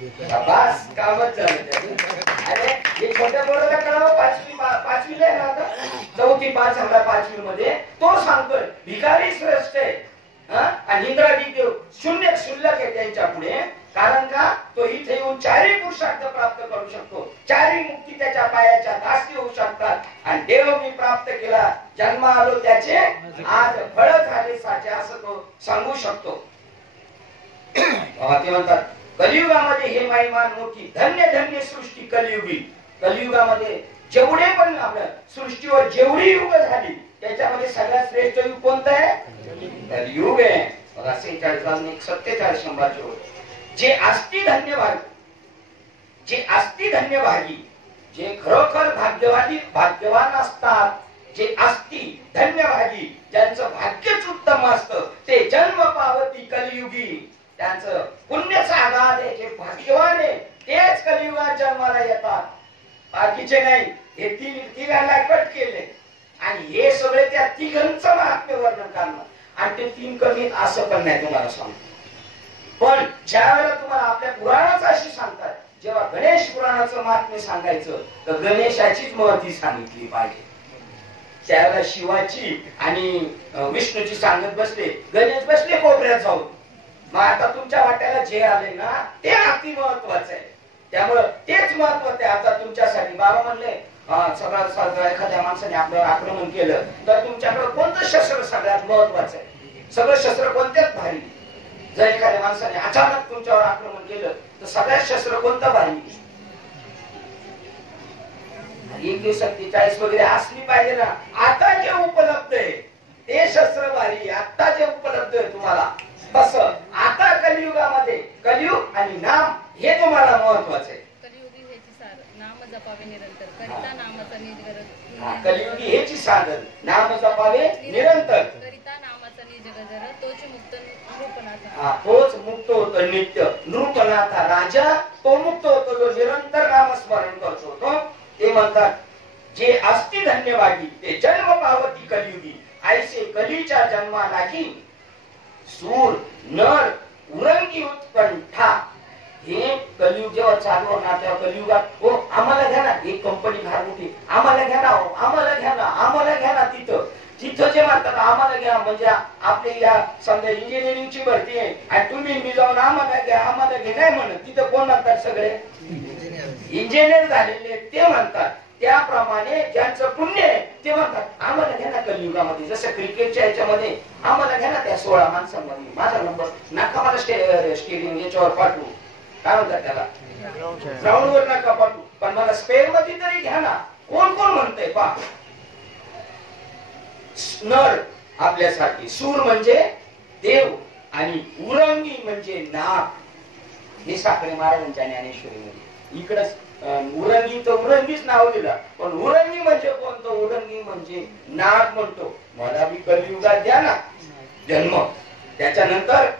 बस कामच झालं. अरे हे छोट्या पोराला कळावं, पाचवीला आहे ना आता, 4थी पास झाला 5वी मध्ये, तो सांगतोय भिकारी श्रेष्ठ आहे. आणि इंद्रादी देव शून्य शुल्लक आहे त्यांच्या पुढे. कारण का, तो इथे येऊन 4ही पुरुषार्थ प्राप्त करू शकतो, 4ही मुक्ती त्याच्या पायाच्या दासी होऊ शकतात. आणि देव मी प्राप्त केला, जन्म आलो त्याचे, आज फळ झाले साचे, असं तो सांगू शकतो. ते म्हणतात कलियुगामध्ये हे महिमान मोठी, धन्य धन्य सृष्टी कलियुगी. कलियुगामध्ये जेवढे पण आपल्या सृष्टीवर जेवढी युग झाली, त्याच्यामध्ये सगळ्यात श्रेष्ठ युग कोणतं आहे? कलियुग आहे. बघा 47 शंभरचे होते. जे अस्ति धन्य भागी, जे अस्ति धन्य भागी, जे खरोखर भाग्यवान असतात, जे अस्ति धन्य भागी, ज्यांचं भाग्यच उत्तम असतं, ते जन्म पावती कलियुगी. त्यांचं पुण्यच आघात आहे, जे भाग्यवान आहे तेच कलियुगात जन्माला येतात, बाकीचे नाही. हे तिघांना कट केले, आणि हे सगळे त्या तिघांचं महात्म्य वर्णन करणं. आणि ते 3 कमी असं पण नाही तुम्हाला सांगतो. पण ज्या वेळेला तुम्हाला आपल्या पुराणाच अशी सांगतात, जेव्हा गणेश पुराणाचं महात्म्य सांगायचं, तर गणेशाचीच महती सांगितली पाहिजे. त्यावेळेला शिवाची आणि विष्णूची सांगत बसले, गणेश बसले कोपऱ्यात जाऊन. मग आता तुमच्या वाट्याला जे आले ना, ते अति महत्वाचं आहे. त्यामुळं तेच महत्वाचं आहे आता तुमच्यासाठी. बाबा म्हणले सगळं एखाद्या माणसाने आपल्यावर आक्रमण केलं, तर तुमच्याकडे कोणतं शस्त्र सगळ्यात महत्वाचं आहे? सगळं शस्त्र कोणत्याच भारी. जर एखाद्या माणसाने अचानक तुमच्यावर आक्रमण केलं, तर सगळ्यात शस्त्र कोणतं भारी? 147 वगैरे असली पाहिजे ना. आता जे उपलब्ध आहे ते शस्त्र भारी, आता जे उपलब्ध आहे तुम्हाला. बस आता कलियुगामध्ये कलियुग आणि नाम हे तुम्हाला महत्वाचं आहे. कलियुगी हेची सार नाम जपावे निरंतर, करिता नामाचा निज गरज. कलियुगी हेची साधन नाम जपावे निरंतर, करिता नामाचा निज गरज, तोच मुक्त नृपनाथा. तोच मुक्त होतो नित्य. नृपनाथा राजा तो मुक्त होतो जो निरंतर नामस्मरण करतो. ते म्हणतात जे अस्ति धन्य भागी, ते जन्म पावती कलियुगी. ऐसे कलीच्या जन्मा लागी सूर नर उरंगी उत्कंठा. हे कलियुग जेव्हा चालू होणार, तेव्हा कलियुगात हो आम्हाला घ्या ना, एक कंपनी घरगुती आम्हाला घ्या ना, आम्हाला घ्या ना, आम्हाला घ्या ना. तिथं जे म्हणतात आम्हाला घ्या, म्हणजे आपल्या या समजा इंजिनिअरिंगची भरती आहे, आणि तुम्ही मी जाऊन आम्हाला घ्या आम्हाला घे नाही म्हणत. तिथं कोण म्हणतात? सगळे इंजिनियर झालेले ते म्हणतात. त्याप्रमाणे ज्यांचं पुण्य आहे ते म्हणतात आम्हाला घ्या ना कलियुगामध्ये, जसं क्रिकेटच्या याच्यामध्ये आम्हाला घ्या ना त्या 16 माणसांमध्ये, माझा नंबर नका मला स्टेडियम याच्यावर पाठवू, काय म्हणतात त्याला, ग्राउंडवर नका पाठवू, पण मला स्पेन मध्ये तरी घ्या ना. कोण कोण म्हणतंय पा, नर आपल्यासाठी, सूर म्हणजे देव आणि उरंगी म्हणजे नाग. हे साखरे महाराजांच्या ज्ञानेश्वरीमध्ये इकडच उरंगी तर उरंगीच नाव दिलं, पण उरंगी म्हणजे कोणतं, उरंगी म्हणजे नाग म्हणतो. मला बी कलियुगात द्या ना जन्म, त्याच्यानंतर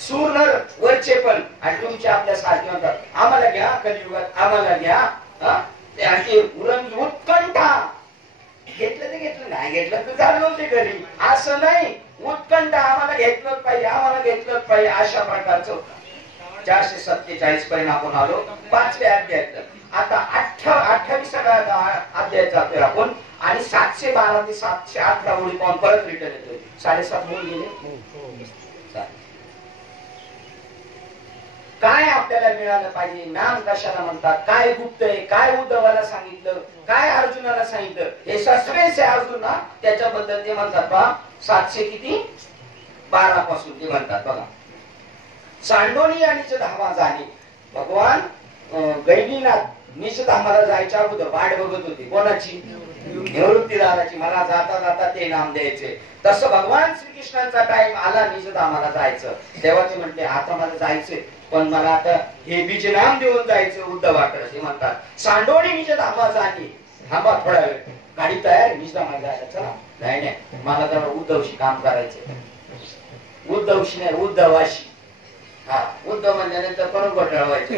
सूर नर वरचे पण, आणि तुमच्या आपल्या साथी म्हणतात आम्हाला घ्या कलियुगात, आम्हाला घ्या. ते उरंगी उत्कंठा, घेतलं ते घेतलं, नाही घेतलं तर झालं नव्हते घरी, असं नाही. उत्कंठा आम्हाला घेतलंच पाहिजे, आम्हाला घेतलंच पाहिजे, अशा प्रकारचं. 447 पर्यंत आपण आलो 5व्या अध्यायात. आता 28व्या अध्यायात जातोय आपण, आणि 712 ते 718 ओळी पाहून परत रिटर्न येतोय. 7.5 होऊन गेले. काय आपल्याला मिळालं पाहिजे, नाम कशाला म्हणतात, काय गुप्त आहे, काय उद्धवाला सांगितलं, काय अर्जुनाला सांगितलं, हे सस्पेन्स आहे अजून ना. त्याच्याबद्दल ते म्हणतात बा 712 पासून ते म्हणतात बघा. सांडोनी आणि निजधामा जाणे. भगवान गैनीनाथ निजधामाला जायच्या अगोदर वाट बघत होते, कोणाची, निवृत्तीदाराची, मला जाता जाता ते नाम द्यायचे. तसं भगवान श्रीकृष्णांचा टाइम आला निजधामाला जायचं, तेव्हा ते म्हटले आता मला जायचंय, पण मला आता हे बीज नाम देऊन जायचं उद्धवाकडे. ते म्हणतात सांडोनी निजधामा जाणे. थांबा थोडा वेळ, गाडी तयार निजधामाला जायला, चला. नाही नाही, मला तर उद्धवशी काम करायचं. उद्धवशी नाही, उद्धवाशी. हा, उद्धव म्हणल्यानंतर परत घोटाळा व्हायचा.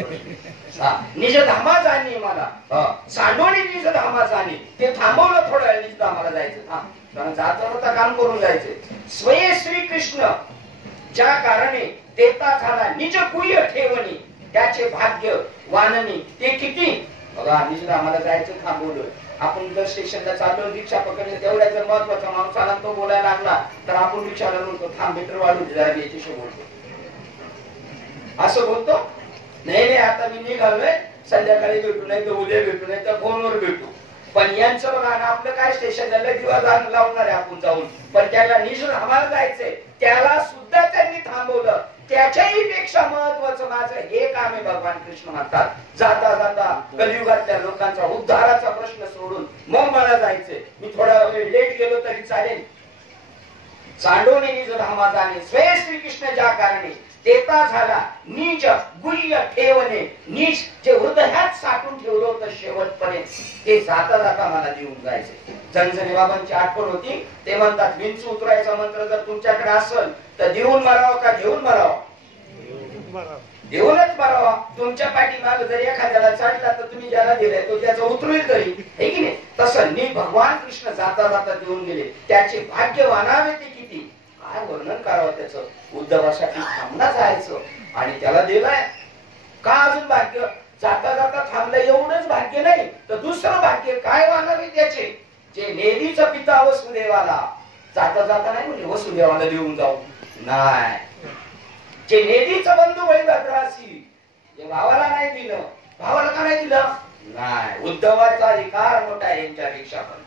निजधामा जाणे मला, सांडोनी निजधामा जाणे. ते थांबवलं थोडं वेळ, निजधामाला जायचं. कारण जाता होता काम करून जायचे. स्वये श्रीकृष्ण ज्या कारणे देता झाला निज कुय ठेवणी, त्याचे भाग्य वाननी ते किती. बघा निजधामाला जायचं थांबवलं. आपण जर स्टेशनला चाललो, रिक्षा पकडली, तेवढ्या जर महत्वाचा माणूस आला तो बोलायला लागला तर आपण रिक्षाला म्हणतो थांब मीटर वाढून जरा याच्याशी बोलतो, असं बोलतो. नाही नाही आता मी निघालोय, संध्याकाळी भेटू, नाही तर उद्या भेटू, नाही तर फोनवर भेटू. पण यांचं बघा ना, आपलं काय स्टेशनला दिवा लावणार आहे आपण जाऊन, पण त्याला निजधामाला जायचंय, त्याला सुद्धा त्यांनी थांबवलं. त्याच्याही पेक्षा महत्वाचं माझं हे काम आहे. भगवान कृष्ण म्हणतात जाता जाता कलियुगातल्या लोकांचा उद्धाराचा प्रश्न सोडून मग मला जायचंय. मी थोडा वेळ लेट गेलो तरी चालेल. सांडोनी निजधामा जाणे. स्वयं श्रीकृष्ण ज्या कारणे देता झाला निज गुह्य ठेवणे. निज जे हृदयात साठून ठेवलं होतं शेवटपर्यंत, ते जाता जाता मला देऊन जायचे. जनजनी बाबांची आठवण होती. ते म्हणतात विंचू उतरायचा मंत्र जर तुमच्याकडे असेल तर देऊन मरावं का घेऊन मरावं? देऊनच मरावा. तुमच्या पाठीमाग जर एखाद्याला चढला तर तुम्ही ज्याला दिलाय तो त्याचं उतरेल तरी, हे की नाही. तसं भगवान कृष्ण जाता जाता देऊन गेले. त्याचे भाग्य वानावे ते किती, काय वर्णन करावं त्याचं. उद्धवासाठी थांबणं जायचं आणि त्याला दिलाय का अजून भाग्य. जाता जाता थांबलं एवढंच भाग्य नाही तर दुसरं भाग्य काय वानावे त्याचे. जे नेलीचं पिता वसुदेवाला जाता जाता नाही म्हणजे वसुदेवाला देऊन जाऊ नाही. जे नेलीचं बंधू बळीभद्रासी, जे भावाला नाही दिलं, भावाला का नाही दिलं नाही. उद्धवाचा अधिकार मोठा आहे यांच्यापेक्षा. पण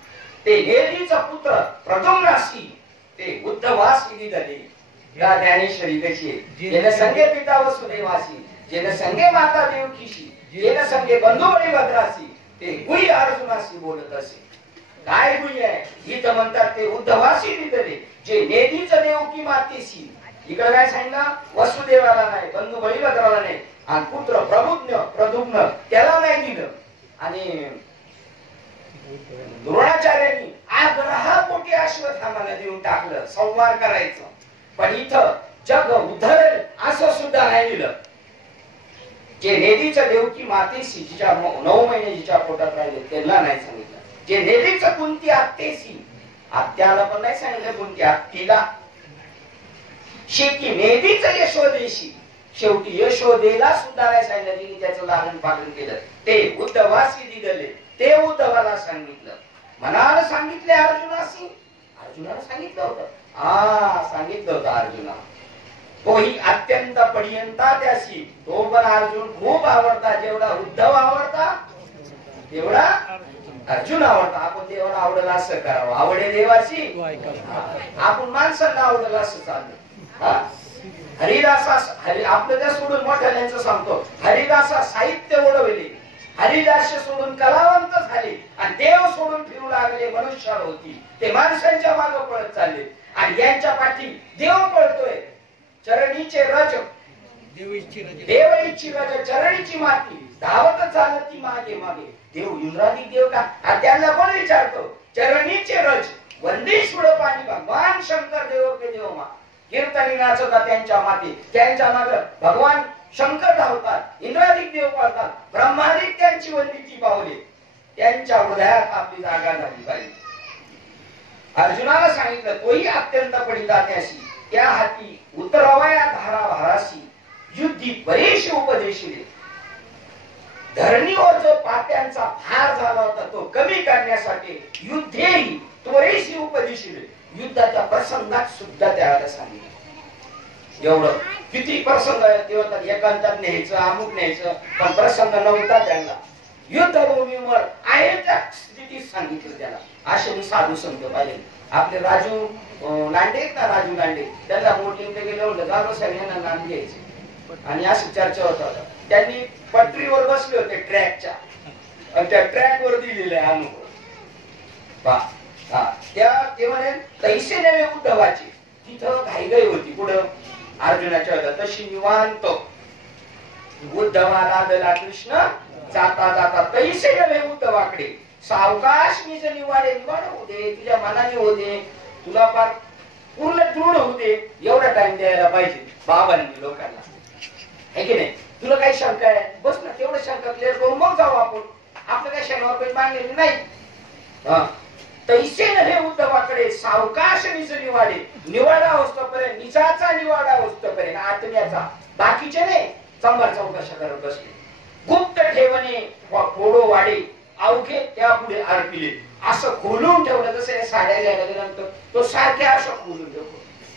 ते नेलीचा पुत्र प्रद्युम्नासी ते उद्धवासी दिले. या ज्ञानेश्वरी कशी आहे. जेने संगे पिता वसुदेवासी, जेने संगे माता देवकीशी, जेने संगे बंधू बळीभद्रासी, ते गुह्य अर्जुनाशी बोलत असे. काय गुह्य आहे इथं म्हणतात ते उद्धवासी दिले. जे नेलीचं देवकी मातेशी, इकडे काय सांगितलं वसुदेवाला नाही, बंधू बळीभद्राला नाही, आणि पुत्र प्रद्युम्न त्याला नाही दिलं. आणि द्रोणाचार्यांनी आग्रहापोटी अश्वत्थामाला देऊन टाकलं संवार करायचं. पण इथं जग उद्धरेल असं सुद्धा नाही दिलं. जे नेलीचं देवकी मातेशी, जिच्या 9 महिने जिच्या पोटात राहिले त्यांना नाही सांगितलं. जे नेलीचं कुंती आत्तेशी, आत्याला पण नाही सांगितलं, कुंती आत्तीला. शेवटी नेलीचं यशोदेशी, शेवटी यशोदेला सुद्धा नाही सांगितलं. तिने त्याचं लालन पालन केलं. ते उद्धवासी दिले, ते उद्धवाला सांगितलं. मनाला सांगितले अर्जुनाशी, अर्जुनाला सांगितलं होतं. सांगितलं होतं अर्जुना. तोही अत्यंत पर्यंता त्याशी. तो पण अर्जुन खूप आवडता. जेवढा उद्धव आवडता तेवढा अर्जुन आवडता. आपण देवाला आवडलं असं करावं, आवडे देवाची आपण माणसांना आवडलं असं चाललं. हरिदासा आपलं त्या सोडून मोठ्याल्यांचं सांगतो, हरिदासा साहित्य ओढवले, हरिदास सोडून कलावंत झाले आणि देव सोडून फिरू लागले मनुष्यावर होती. ते माणसांच्या मागे पळत चालले आणि यांच्या पाठी देव पळतोय. चरणीचे रज देवईची रज चरणीची माती धावत चालत ती मागे मागे. देव इंद्रादिक देव का त्यांना कोण विचारतो? चरणीचे रज वंदेश्वर पाणी भगवान शंकर देव के देव मा कीर्तनी नाचता त्यांच्या माती. त्यांच्या मागे भगवान शंकर धावतात, इंद्रादिक देव पळतात, ब्रह्मादिक त्यांची वंदीची पावले. त्यांच्या हृदयात आपली जागा झाली पाहिजे. अर्जुनाला सांगितलं, तोही अत्यंत पडितात्याशी त्या हाती उतरवाया धारा भाराशी युद्धी बरेचसे उपदेशिले. धरणीवर जो पात्यांचा भार झाला होता तो कमी करण्यासाठी युद्धेही त्वरेशी उपदेशिले. युद्धाच्या प्रसंगात सुद्धा त्याला सांगितलं. एवढं किती प्रसंग ते होतात, एकांतात न्यायचं, अमुक न्यायचं, पण प्रसंग नव्हता त्यांना. युद्धभूमीवर आहे त्या स्थितीत सांगितलं त्याला. असे मी साधू संत पाहिले. आपले राजू लांडे आहेत ना, राजू लांडे, त्यांना मोठे गेले होते जागो सगळ्यांना नांद घ्यायचे आणि अशी चर्चा होत होता. त्यांनी पटरीवर बसले होते ट्रॅकच्या आणि त्या ट्रॅकवर दिलेले अनुभव ते म्हणे तैसे नव्हे उद्धवाचे. तिथं घाईघाई होती पुढं अर्जुनाच्या होता, तशी निवांत उद्धवाला दला कृष्ण जाता जाता तैसे नव्हे उद्धवाकडे सावकाश निज निवाडे. निवाड होऊ दे, तुझ्या मनाने होऊ दे, तुला फार पूर्ण दृढ होऊ दे, एवढा टाइम द्यायला पाहिजे बाबांनी लोकांना, है की नाही? तुला काही शंका आहे, बस ना, तेवढं शंका क्लिअर करून मग जाऊ आपण. आपलं काही शनिवार काही मागलेली नाही. तैसे नव्हे उद्धवाकडे सावकाश निज निवाडे. निवाडा होस्तोपर्यंत, निजाचा निवाडा होस्तोपर्यंत, आत्म्याचा, बाकीचे नाही चंबर चौकशा करत बसले. गुप्त ठेवणे फोडो वाडे अवघे त्या पुढे अर्पिले. असं खोलून ठेवलं, जसं साड्या घ्यायला गेल्यानंतर तो सारख्या असं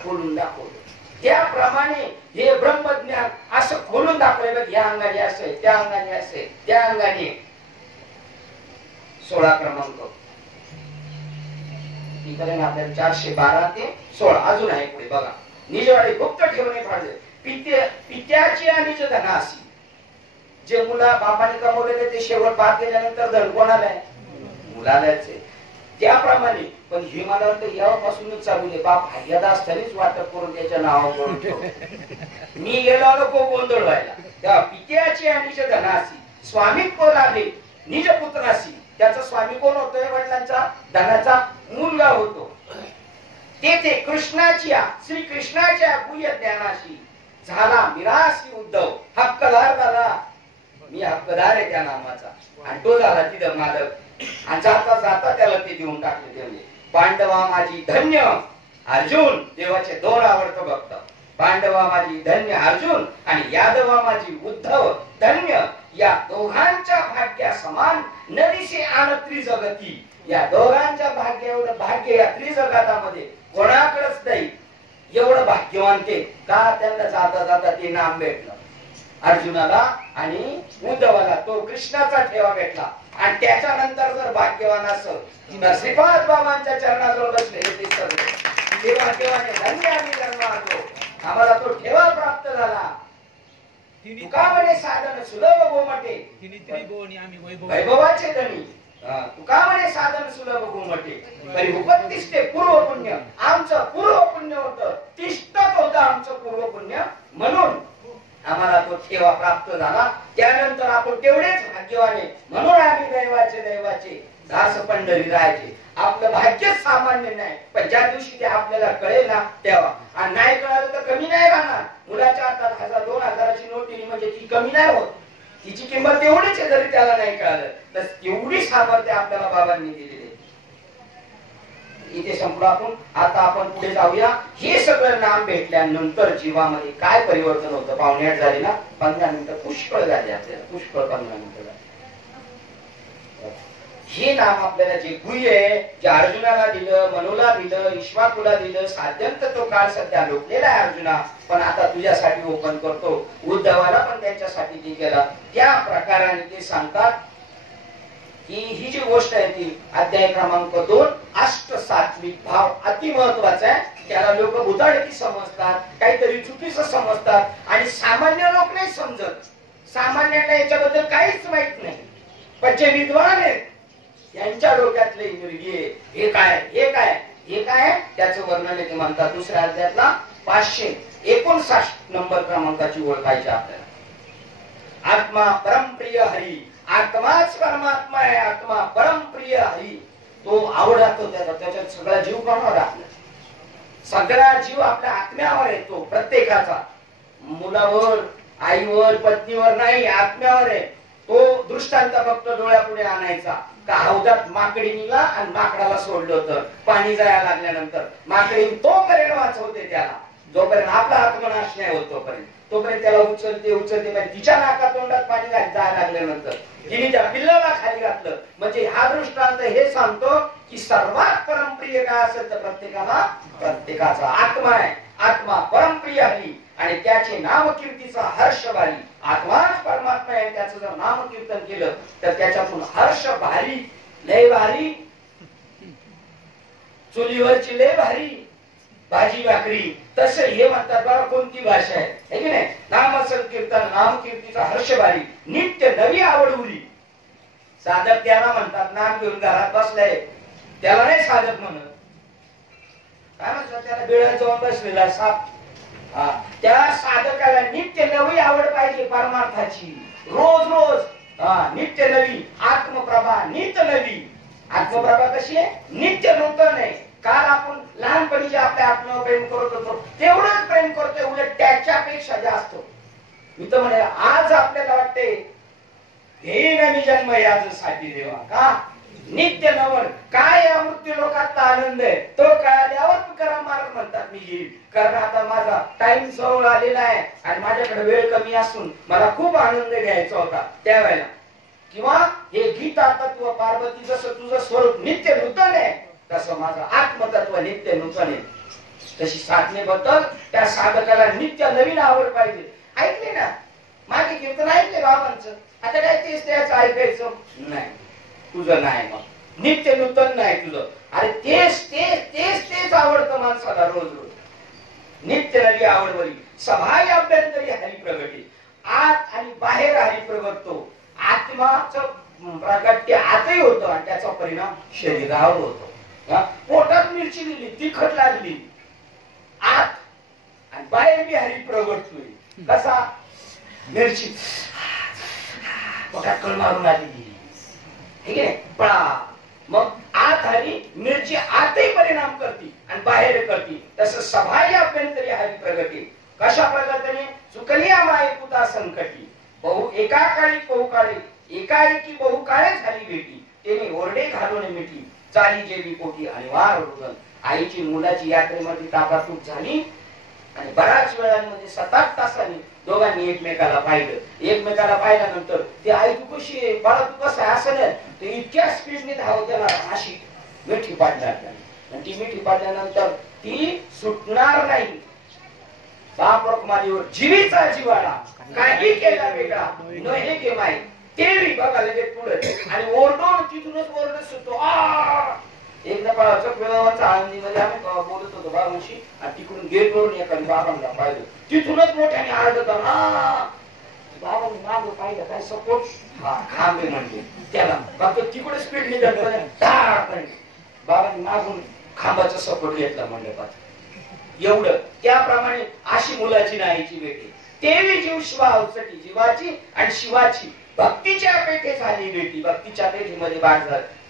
खोलून दाखवलं. त्याप्रमाणे हे ब्रह्मज्ञान असं खोलून दाखवलं. या अंगाने असे, त्या अंगाने असे, त्या अंगाने. 16 क्रमांक इकडे आपल्याला 412 ते 16 अजून आहे पुढे बघा. निजवाडे गुप्त ठेवणे पाहिजे पित्याची आणि निज धनासी. जे मुला बापाने कमवलेले ते शेवट बाप गेल्यानंतर धन कोणाला आहे? मुलालाच आहे. त्याप्रमाणे पण हे मला वाटतं यापासूनच चालू आहे. बाप हय्यादा असतानाच वाटप करून त्याच्या नावावर ठेव. मी गेलो नको गोंधळ व्हायला. त्या पित्याची आणि निज धनासी स्वामित्व लाभे निज पुत्रासी. त्याचा स्वामी कोण होतोय? वडिलांचा धनाचा मुलगा होतो. तेथे कृष्णाची श्री कृष्णाच्या गुह्य ज्ञानाशी झाला मिरासी उद्धव. हक्कदार झाला, मी हक्कदार आहे त्या नामाचा. आणि तो झाला तिथं मालक. आणि जाता जाता त्याला ते देऊन टाकले. तेवढे पांडवा माझी धन्य अर्जुन. देवाचे 2 आवडतं भक्त. पांडवा माझी धन्य अर्जुन आणि यादवा माझी उद्धव धन्य. या दोघांच्या भाग्या समान नदीसे आन त्रिजगती. या दोघांच्या भाग्य एवढं भाग्य या त्रिजगतामध्ये कोणाकडेच नाही. एवढं भाग्यवान ते का? त्यांना जाता जाता ते नाम भेटलं अर्जुनाला आणि उद्धवाला. तो कृष्णाचा ठेवा भेटला. आणि त्याच्यानंतर जर भाग्यवान असं तर श्रीपाद बाबांच्या चरणाजवळ बसले ते भाग्यवाने धन्य आम्ही जन्म आलो, आम्हाला तो ठेवा प्राप्त झाला. तुका म्हणे साधन सुलभ गोमटे वैभवाचे धनी. तुका म्हणे साधन सुलभ गोमटे तरी उपतिष्ठे पूर्व पुण्य. आमचं पूर्व पुण्य होतं, तिष्ठत होतं आमचं पूर्व पुण्य, म्हणून आम्हाला तो ठेवा प्राप्त झाला. त्यानंतर आपण तेवढेच भाग्यवाने, म्हणून आम्ही दैवाचे दास पंढरी राहायचे. आपलं भाग्यच सामान्य नाही, पण ज्या दिवशी ते आपल्याला कळेल ना तेव्हा. आणि नाही कळालं तर कमी नाही राहणार. मुलाच्या हातात 1000-2000ची नोट दिली म्हणजे ती कमी नाही होत. तिची किंमत तेवढीच आहे जरी त्याला नाही कळालं तर. तेवढी सामर्थ्य आपल्याला बाबांनी दिलेली. इथे संपलो आपण. आता आपण पुढे जाऊया. हे सगळं नाम भेटल्यानंतर जीवामध्ये काय परिवर्तन होतं? 7:45 झाले ना, 15 मिनिटं पुष्कळ झाले आपल्याला. पुष्कळ 15 मिनिटं झाले. हे नाम आपल्याला जे गुह्य आहे, जे अर्जुनाला दिलं, मनूला दिलं, ईश्वाकुला दिलं, साध्यंत तो काळ सध्या लोटलेला आहे अर्जुना. पण आता तुझ्यासाठी ओपन करतो. उद्धवाला पण त्यांच्यासाठी ते केलं. त्या प्रकाराने ते सांगतात ही जी गोष्ट आहे ती अध्याय क्रमांक 2 अष्ट सात्विक भाव अति महत्वाचा आहे. त्याला लोक बुधाडकी समजतात, काहीतरी चुकीचं समजतात आणि सामान्य लोक नाही समजत. सामान्यांना याच्याबद्दल काहीच माहित नाही. पण जे विद्वान आहेत यांच्या डोक्यातले निर्गी हे काय हे काय हे काय त्याचं वर्णन ते म्हणतात. दुसऱ्या अध्यायातला 559 नंबर क्रमांकाची ओळखायची आपल्याला. आत्मा परमप्रिय हरी, आत्माच परमात्मा आहे. आत्मा परमप्रिय हरी, तो आवडतो त्याच्यात सगळा जीव कोणावर आपला, सगळा जीव आपल्या आत्म्यावर येतो. प्रत्येकाचा मुलावर, आईवर, पत्नीवर नाही, आत्म्यावर आहे. तो दृष्टांत फक्त डोळ्यापुढे आणायचा का हौदात माकडी निघा आणि माकडाला सोडलं तर पाणी जायला लागल्यानंतर माकडी तोपर्यंत वाचवते त्याला, जोपर्यंत आपला आत्मनाश नाही होत तोपर्यंत त्याला उचलते म्हणजे तिच्या नाका तोंडात पाणी जायला लागल्यानंतर तिने त्या पिल्लाला खाली घातलं. म्हणजे हा दृष्टांत हे सांगतो की सर्वात परमप्रिय काय असेल तर प्रत्येकाचा आत्मा आहे. आत्मा परमप्रिय हरी आणि त्याचे नामकीर्तीचा हर्ष भारी. आत्माच परमात्मा आहे, त्याचं जर नामकीर्तन केलं तर त्याच्यातून हर्ष भारी, लय भारी. चुलीवरची लय भारी भाजी भाकरी, तसं हे म्हणतात बघा कोणती भाषा आहे की नाही. नाम संकीर्तन, नामकीर्तीचा हर्ष भारी, नित्य नवी आवड उरी. साधक त्याला म्हणतात नाम घेऊन घरात बसलाय त्याला नाही साधक म्हणत. काय म्हणतात त्याला बेळ्यात जाऊन बसलेला साप. त्या साधकाला नित्य नवी आवड पाहिजे परमार्थाची. रोज रोज नित्य नवी आत्मप्रभा, नित्य नवी आत्मप्रभा कशी आहे, नित्य नूतन आहे. काल आपण लहानपणी जे आपल्या आत्म्यावर प्रेम करत होतो तेवढंच प्रेम करतोय, उलट त्याच्यापेक्षा जास्त. मी तर म्हणे आज आपल्याला वाटते हे नवी जन्म यासाठी देवा का नित्य नवन. काय या मृत्यू लोकातला आनंद आहे तो कळाल्यावर तुकाराम महाराज म्हणतात मी येईल. कारण आता माझा टाइम जवळ आलेला आहे आणि माझ्याकडे वेळ कमी असून मला खूप आनंद घ्यायचा होता त्यावेळेला. किंवा हे गीता तत्व पार्वती जसं तुझं स्वरूप नित्य नूतन आहे तसं माझं आत्मतत्व नित्य नूतन आहे. तशी साधनेबद्दल त्या साधकाला नित्य नवीन आवड पाहिजे. ऐकले ना मागे कीर्तन ऐकले बाबांचं, आता काय तेच त्याचं ऐकायचं नाही. तुझं नाही मग नित्य नूतन नाही तुझं. अरे तेच तेच तेच तेच आवडतं माणसाला रोज रोज. नित्य नवी आवडवरी सभाय अभ्यंतरी हरी प्रगटी. आत आणि बाहेर हरी प्रगटतो. आत्माचं प्रागट्य आतही होतं आणि त्याचा परिणाम शरीरावर होतो. पोटात मिरची दिली तिखट लागली आत आणि बाहेर बी हरी प्रगटतोय. कसा मिरची पोटात कळ मारून आली ठीक आहे पळा. मग आत हरी मिरची आतही परिणाम करते आणि बाहेर करते. तसं सभाय अभ्यंतरी हरी प्रगटी. कशा प्रगतीने चुकलिया माय पुता संकटी. एका काळी बहुकाळी एकाएकी बहुकाळे झाली बेटी. त्याने ओरडे घालून मिठी चाली जेवी पोटी आणि वार रुदन. आईची मुलाची यात्रेमध्ये तापातूक झाली आणि बऱ्याच वेळांमध्ये 7-8 तासांनी दोघांनी एकमेकाला पाहिलं. एकमेकाला पाहिल्यानंतर ती आई तू कशी आहे बाळा तू कसं आहे असं नाही ते इतक्या स्पीडने धावत त्याला अशी मिठी पाडणार आणि ती मिठी पाडल्यानंतर ती सुटणार नाही. बाप रखमालीवर जीवीचा जीवाला काही केला वेगळा नहे के माई तेरी बघा लगेच पुढे आणि ओरडून तिथूनच ओरडत सुटतो. एकदा चक्रवाचा आळंदीमध्ये आम्ही बोलत होतो बाबांशी आणि तिकडून गेट वरून एखादी बाबांना पाहिलं तिथूनच मोठ्याने आरडत बाबांनी मागं पाहिलं काय सपोर्ट खांबे म्हणजे त्याला फक्त तिकडे स्पीड निघत बाबांनी मागून खांबाचा सपोर्ट घेतला मंडपात. एवढं त्याप्रमाणे अशी मुलाची नाहीची बेटी तेवी जीव शिवावसाठी जीवाची आणि शिवाची भक्तीच्या पेठे झाली बेटी. भक्तीच्या पेठीमध्ये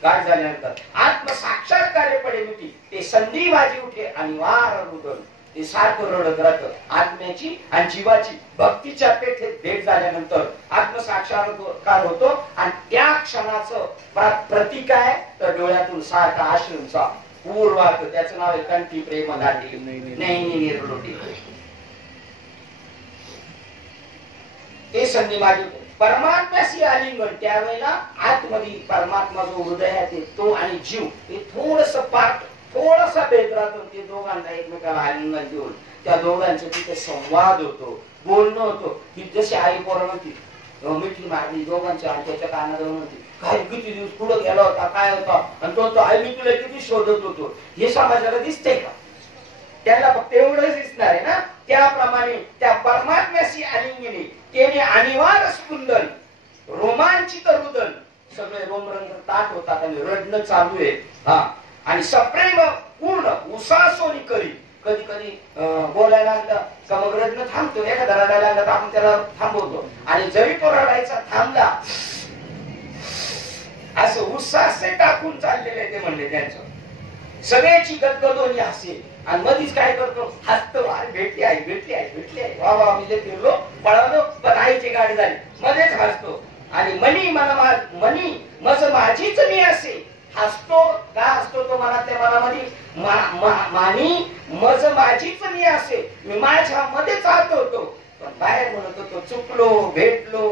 गाठ झाल्यानंतर आत्मसाक्षात्कारे पडे बेटी. ते संधी बाजी उठे आणि वार रुदन. ते सारखं रडत राहतं. आत्म्याची आणि जीवाची भक्तीच्या पेठेत भेट झाल्यानंतर आत्मसाक्षात्कार होतो आणि त्या क्षणाचं प्रतीक आहे तर डोळ्यातून सारखा आश्रमचा पूर्वार्थ. त्याचं नाव आहे कंठी प्रेम दाटी नाही रोटी. ते संधी माझी परमात्म्याशी आलिंगन. त्यावेळेला आतमध्ये परमात्मा जो हृदयात आहे तो आणि जीव हे थोडस भेट राहतो. ते दोघांना एकमेकाला आलिंगन देऊन त्या दोघांचं तिथे संवाद होतो, बोलणं होतो. ही जशी आई पोरं म्हणती मिठी मारली दोघांच्या आणि त्याच्या कानाजवळ होती काय किती दिवस पुढे गेला होता काय होता आणि तो आई मी तुला किती शोधत होतो हे समाजाला दिसते का? त्याला फक्त एवढंच दिसणार आहे ना. त्याप्रमाणे त्या परमात्म्याशी आलिंगने त्याने अनिवार्य स्पंदन रोमांचित रुदन सगळे रोमरंग ताट होतात आणि रडणं चालू आहे. हा आणि सप्रेम पूर्ण उसासोनी करी. कधी कधी बोलायला लागलं का मग रडणं थांबतो. एखादा रडायला लागला तर आपण त्याला थांबवतो आणि जरी तो रडायचा थांबला असं उसासे टाकून चाललेले ते म्हणले त्यांचं सगळ्याची गदगदोनी हसे आणि मधीच काय करतो हसतो. भेटली आई भेटली आई भेटली आई वा वा मी फिरलो पळालो पण आईची गाडी झाली मध्येच हसतो आणि मनी मनी मज माझीच मी असे हसतो. का हसतो तो मनातल्या मनामध्ये मानी मज माझीच मी असे मी माझ्या मध्येच आत होतो पण बाहेर म्हणत होतो चुकलो भेटलो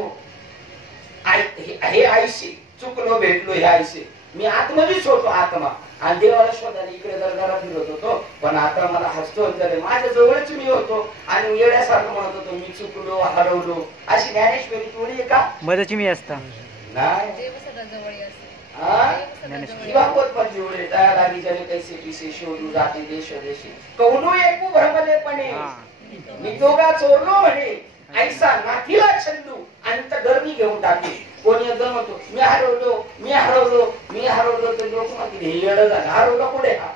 हे आईशी चुकलो भेटलो हे आईशी मी आतमध्येच होतो आत्मा आणि देवाला शोधायला इकडे दरगाला फिरत होतो पण आता मला हसतो माझ्या जवळच मी होतो आणि येड्यासारखं म्हणत होतो मी चुकलो हरवलो. अशी ज्ञानेश्वरी टोळी आहे का? मदची मी असता नाही देव सदा जवळ असते. कैसे पिसे शोधू जाते देश देशी कौनो एकू भ्रमलेपणे मी दोघा चोरलो म्हणे ऐसा नाथीला छंदू अंत गरमी घेऊन टाके. कोणी एकदम म्हणतो मी हरवलो मी हरवलो मी हरवलो तर लोक म्हणतील हे येडं झालं हरवलं कुठे हा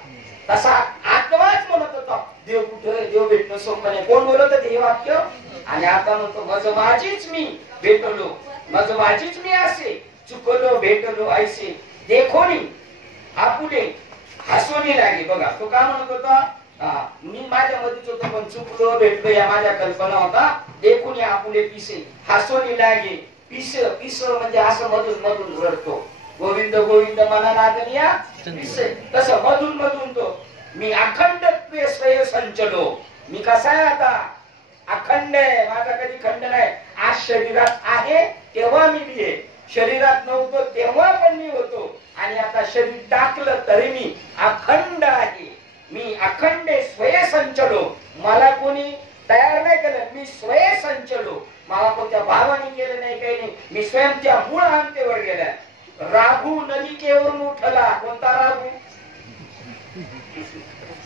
तसा आत्माच म्हणत होता देव कुठे देव भेटणं सोपं नाही. कोण बोलत हे वाक्य आणि आता म्हणतो मज माझीच मी भेटलो मज माझीच मी असे चुकलो भेटलो ऐसे देखोनी आपुले हसवणी लागे. बघा तो काय म्हणत होता मी माझ्या मध्येच होतो पण चुकलो भेटलो या माझ्या कल्पना होता. देखोनी आपुले पिसे हसवणी लागे. पिस पिस म्हणजे असं मधून मधून रडतो गोविंद गोविंद मना नादनिया पिसे तसं मधून मधून तो मी अखंड स्वय संचलो. मी कसा आहे आता अखंड आहे माझा कधी खंड नाही. आज शरीरात आहे तेव्हा मी बी आहे शरीरात नव्हतो तेव्हा पण मी होतो आणि आता शरीर टाकलं तरी मी अखंड आहे. मी अखंड स्वय संचलो. मला कोणी तयार नाही केलं मी स्वय संचलो. मला कोणत्या भावाने केलं नाही काही नाही. मी स्वयं त्या मूळ अंतेवर गेला. राघू नलिकेवरून उठला. कोणता राघू?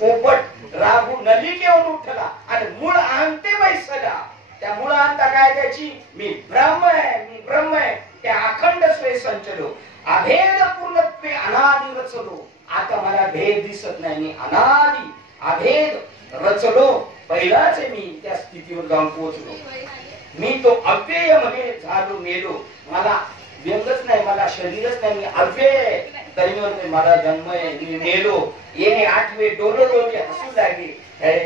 पोपट राघू नलिकेवरून उठला आणि मूळ अंते बैसला. त्या मूळ अंता काय त्याची मी ब्रह्म आहे मी ब्रह्म आहे. त्या अखंड स्वय संचलो अभेद पूर्णत्वे अनादि रचलो. आता मला भेद दिसत नाही मी अनादि अभेद रचलो. पहिलाच मी त्या स्थितीवर जाऊन पोहोचलो. मी तो अव्यय म्हणे झालो मेलो. मला व्यंगच नाही मला शरीरच नाही मी अव्यय तरी म्हणते मला जन्म आहे मी मेलो. येणे आठवे डोलो डोले हसू लागे.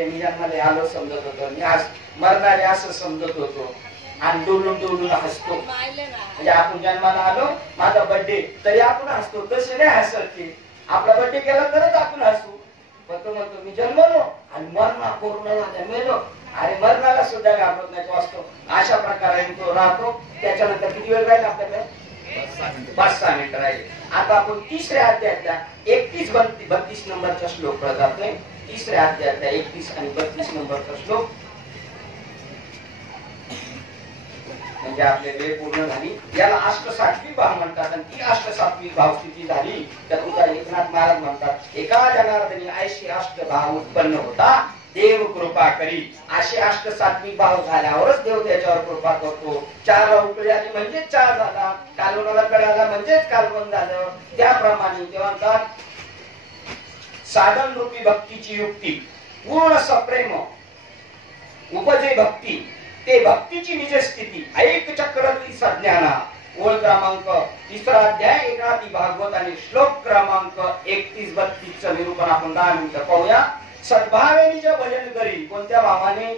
मी जन्माला आलो समजत होतो मी आज मरणारे असं समजत होतो आणि डोलून डोलून हसतो. म्हणजे आपण जन्माला आलो माझा बर्थडे तरी आपण हसतो. तसे नाही हसत ते आपला बर्थडे केला तरच आपण हसू. पण तो म्हणतो मी जन्मलो आणि मरणा पूर्ण झाला मेलो. अरे मरणाला सुद्धा घाबरत नाही तो असतो. अशा प्रकारे तो राहतो. त्याच्यानंतर किती वेळ राहील आपल्याकडे 5-6 मिनिटं राहिले. आता आपण तिसऱ्या अध्यायातल्या 31-32 नंबरचा श्लोक जातोय. तिसऱ्या अध्यायातल्या 31 आणि 32 नंबरचा श्लोक म्हणजे आपले वेळ पूर्ण झाली. याला अष्टसात्विक भाव म्हणतात आणि ती अष्टसात्विक भाव स्थिती झाली तर तुका एकनाथ महाराज म्हणतात एका जनार्दनी ऐशी अष्ट भाव उत्पन्न होता देव कृपा करी. असे अष्टसात्विक भाव झाल्यावरच देव त्याच्यावर कृपा करतो. 4 उकळी आली म्हणजे 4 झाला. कालवणाला कळाला म्हणजेच कालवण झालं. त्याप्रमाणे ते म्हणतात साधन रूपी भक्तीची युक्ती पूर्ण सप्रेम उपजे भक्ती ते भक्तीची निज स्थिती ऐक चक्रवर्ती सज्ञाना. ओळ क्रमांक 3 अध्याय एकनाथी भागवत आणि श्लोक क्रमांक 31-32 चं निरूपण आपण 10 मिनिटं पाहूया. सद्भावे निज भजन करी. कोणत्या भावाने?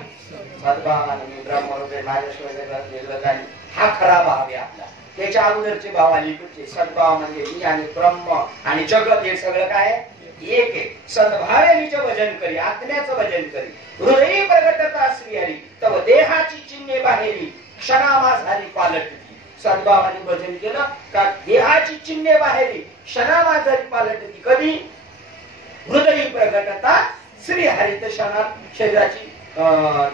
सद्भावाने. मी ब्रह्मरूपे माझ्याशिवाय हा खरा भाव आहे आपला. त्याच्या अगोदरचे भाव अलीकडचे. सद्भाव म्हणजे मी आणि ब्रह्म आणि जगत हे सगळं काय एक आहे. सद्भावे निज भजन करी आत्म्याचं भजन करी. हृदयी प्रगटता श्रीहरी तव देहाची चिन्हे बाहेरी क्षणामा झाली पालटती. सद्भावाने भजन केलं का देहाची चिन्हे बाहेरी क्षणामा झाली पालटती. कधी? हृदयी प्रगटता श्रीहरी तर क्षणात शरीराची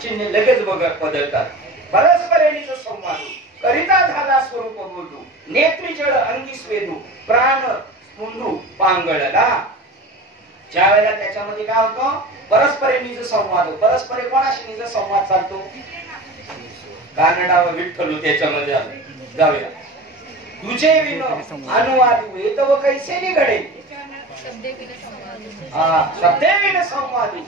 चिन्हे लगेच बदलतात. परस्परेणीचा संवाद करिता झाला स्वरूप बोलू, नेत्री जळ अंगी स्वेदू, प्राण स्पुंदू पांगळला. ज्या वेळेला त्याच्यामध्ये काय होतं, परस्परे निज संवाद. परस्परे कोणाशी निज संवाद चालतो, कानडावर विठ्ठलू त्याच्यामध्ये आलं. जाऊया. तुझे विन अनुवादू येतव कैसे निघडे, शब्दे विन संवादू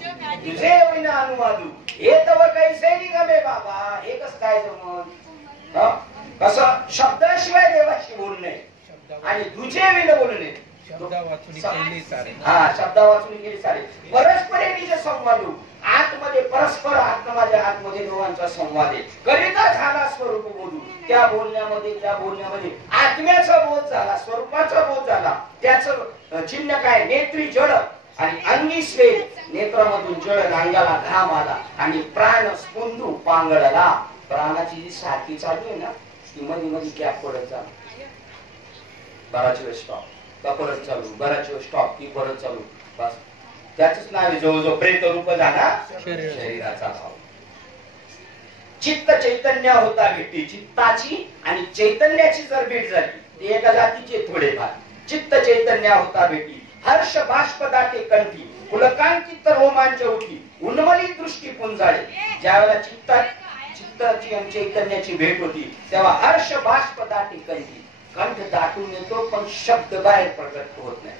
तुझे विन अनुवादू येतव कैसे निगमे. बाबा एकच काय जमत, कसं शब्दाशिवाय देवाशी बोलणे आणि तुझे विन बोलणे. शब्दा वाचून केली सारे. हा, शब्दा वाचून केली सारे. परस्परे निज संवादू, आतमध्ये परस्पर आतमध्ये दोघांचा संवाद आहे. करिता झाला स्वरूप बोलू, त्या बोलण्यामध्ये आत्म्याचा बोध झाला, स्वरूपाचा बोध झाला. त्याचं चिन्ह काय, नेत्री जळ आणि अंगी स्वेद, नेत्रामधून जळ, अंगाला घाम आला आणि प्राण स्पुंदू पांगळला. प्राणाची जी सारखी चालू आहे ना, ती मध्ये मध्ये गॅप पडत जा, बराच वेळ स्टॉप, परत चालू, बराच वेळ स्टॉप, की परत चालू. बस त्याच नाव आहे जवळजवळ प्रेत रूप झाला शरीराचा भाव. चित्त चैतन्य होता भेटी, चित्ताची आणि चैतन्याची जर भेट झाली, ते एका जातीचे थोडेफार. चित्त चैतन्य होता भेटी, हर्ष बाष्प दाटे कंठी, पुलकांकित रोमांच उठी, उन्मलित दृष्टी पुंजाळे. ज्यावेळेला चित्ताची आणि चैतन्याची भेट होती, तेव्हा हर्ष बाष्प दाटे कंठी, कंठ दाटून येतो पण शब्द बाहेर प्रकट होत नाही.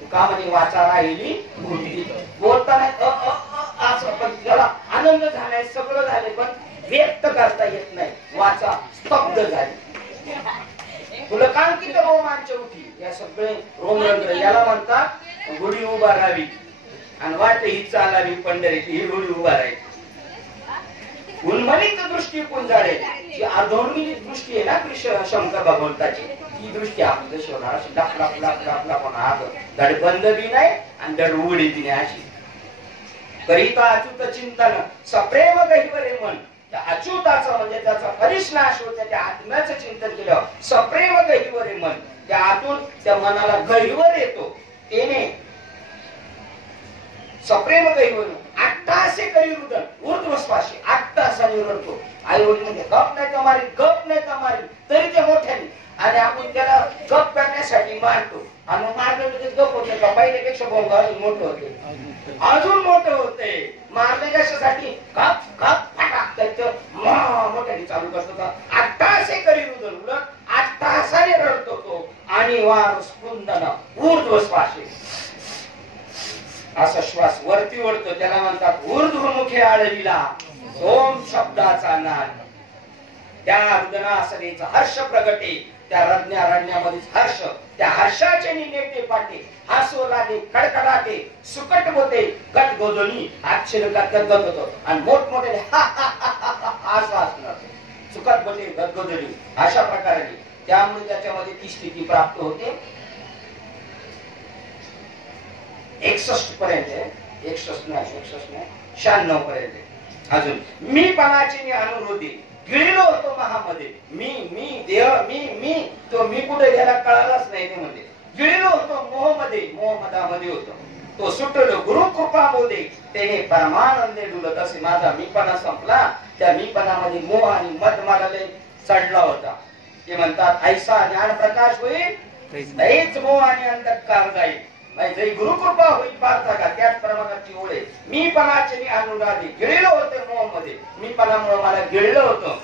तुका म्हणे वाचा राहिली बोलती, बोलताना असं, पण त्याला आनंद झालाय, सगळं झाले, पण व्यक्त करता येत नाही. वाचा स्तब्ध झाली. पुलकांकित रोमांच उठी, या सगळे रोमरंध्र, याला म्हणतात गुढी उभा राहावी आणि वाट ही चालावी पंढरीची, ही गुढी उभा राहायची. उन्मलित दृष्टी पुंजाळे, जी अधोन्मिलित दृष्टी आहे ना कृष्ण शंकर भगवंताची, ती दृष्टी आपली कशी होणार, अशी लाप लाप लाप लाप लाप होणार. धड बंद बी नाही आणि धड उघडी बी नाही अशी. करिता अच्युत चिंतन सप्रेम गहिवरे मन, त्या अच्युताचं म्हणजे त्याचा परिश्नाश होत, त्या आत्म्याचं चिंतन केलं. सप्रेम गहिवरे मन, त्या आतून त्या मनाला गहिवर येतो. तेने सप्रेम गहिवर, 8 तासे करी रुदन ऊर्ध्वश्वासी, 8 तासांनी रडतो. आई वडील म्हणजे गप नाही कमारी तरी ते मोठ्याने, आणि आपण त्याला गप करण्यासाठी मारतो. आणि मारले म्हणजे गप होते का, पहिल्यापेक्षा अजून मोठं होते, अजून मोठं होते. मारले कशासाठी, गप गप फटाक त्याचं मोठ्याने चालू करतो. 8 तासे करी रुदन, उलट 8 तासाने रडतो तो. आणि वार स्पुंदन ऊर्ध्वश्वासी, असा श्वास वरती ओढतो, त्याला म्हणतात ऊर्ध्वमुखे आळविला ओम शब्दाचा नाद. त्या रुदनासनेचा हर्ष प्रगटे, त्या रडण्यामध्ये हर्ष, त्या हर्षाचे नेटे पाटे, हासो लागे कडकडाटे, सुकट होते गटगोदनी, आश्चर्यात गदगद होतो आणि मोठमोठे असं असणार, सुकट होते गदगोदनी, अशा प्रकारे. त्यामुळे त्याच्यामध्ये ती स्थिती प्राप्त होते 61 पर्यंत, 61 नाही 96 पर्यंत. अजून मी पणाची अनुरोधी गिळलो होतो महामध्ये, मी देह, मी तो मी कुठे गेला कळालाच नाही. ते मध्ये गिळलो होतो मोहमध्ये, मोहमदामध्ये होतो तो. सुटलो गुरु कृपा बोधे, त्याने परमानंदे डुलत. असे माझा मीपणा संपला, त्या मीपणामध्ये मोह आणि मद मला चढला होता. ते म्हणतात ऐसा ज्ञान प्रकाश होईल, तैच मोह आणि अंधकार जाईल. जरी गुरुकृपा होईल पाहता का, त्याच प्रमाणाची ओढे. मी पणाचे मी अनुराधी, गिळलो होते मोहमध्ये, मी पणामुळे मला गिळलं होतं.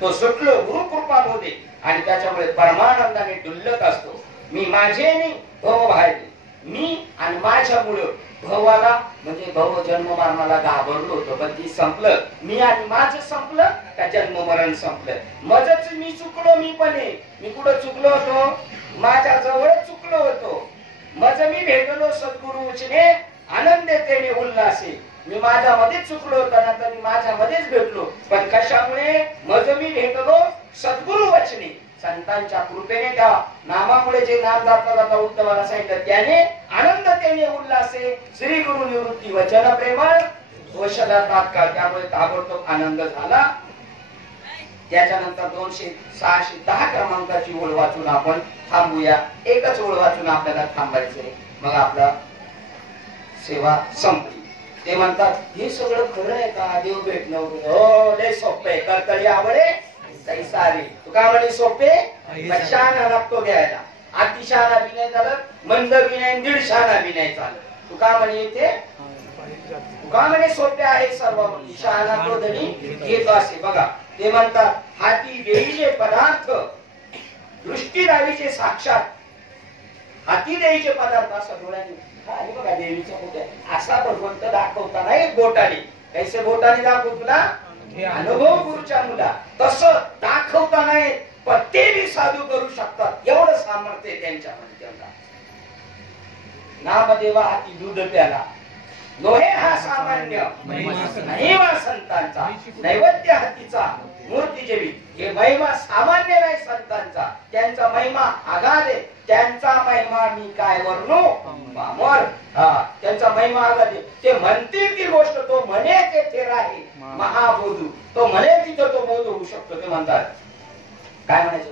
तो सुटलो गुरुकृपा बोधे, आणि त्याच्यामुळे परमानंदाने डुल्लत असतो. मी माझे मी भव बाहेर, मी आणि माझ्यामुळं भवाला म्हणजे भव जन्म मरणाला घाबरलो होतो, पण ती संपलं. मी आणि माझं संपलं का जन्म मरण संपलं. मजच मी चुकलो, मी पणे मी कुठं चुकलो होतो, माझ्या जवळ चुकलो होतो. मज मी भेटलो सद्गुरूचने, आनंदे तेने उल्हासे. मी माझ्यामध्येच चुकलो होतो ना, तर मी माझ्यामध्येच भेटलो. पण कशामुळे, मज मी भेटलो सद्गुरु वचने, संतांच्या कृपेने, त्या नामामुळे जे नाम जाता जाता उद्धवाला सांगितलं, त्याने आनंद तेने उल्हासे, श्री गुरु निवृत्ती वचन प्रेमळ वशला तात्काळ. त्यामुळे ताबडतोब आनंद झाला. त्याच्यानंतर 610 क्रमांकाची ओळ वाचून आपण थांबूया. एकच ओळ वाचून आपल्याला थांबायचंय, मग आपला सेवा संपली. ते म्हणतात हे सगळं खरं आहे का, देव भेटणं हो लय सोपं आहे, कर्तळी आवडे तैसा रे. तुका म्हणे सोपे पण शहाणा लागतो घ्यायला. अतिशहाणा बी नाही झालं, मंद बी नाही, दीड शहाणा बी नाही झालं. तुका म्हणे येते तुका म्हणे सोपे आहे सर्व, शहाणा तो धनी घेत असे. बघा ते म्हणतात हाती देईचे पदार्थ दृष्टी दावीचे साक्षात. हाती देईचे पदार्थ असं डोळ्याने काय बघा देवीच्या होते असा भगवंत दाखवता नाही बोटाने. कैसे बोटाने दाखवू तुला अनुभव गुरुच्या मुला तसं दाखवता नाही, पण ते बी साधू करू शकतात एवढं सामर्थ्य आहे त्यांच्यामध्ये. त्यांना नामदेवा हाती दूध प्याला लोहे हा सामान्य महिमा संतांचा, नैवेद्य हातीचा मूर्ती जेवी. हे महिमा सामान्य नाही संतांचा, त्यांचा महिमा आगाध आहे. त्यांचा महिमा मी काय वर्णू पामर. त्यांचा महिमा आगाध आहे. ते म्हणतील ती गोष्ट तो म्हणे तेथे राही महाबोधू. तो म्हणे तिथं तो बोध होऊ शकतो. ते म्हणतात काय म्हणायचं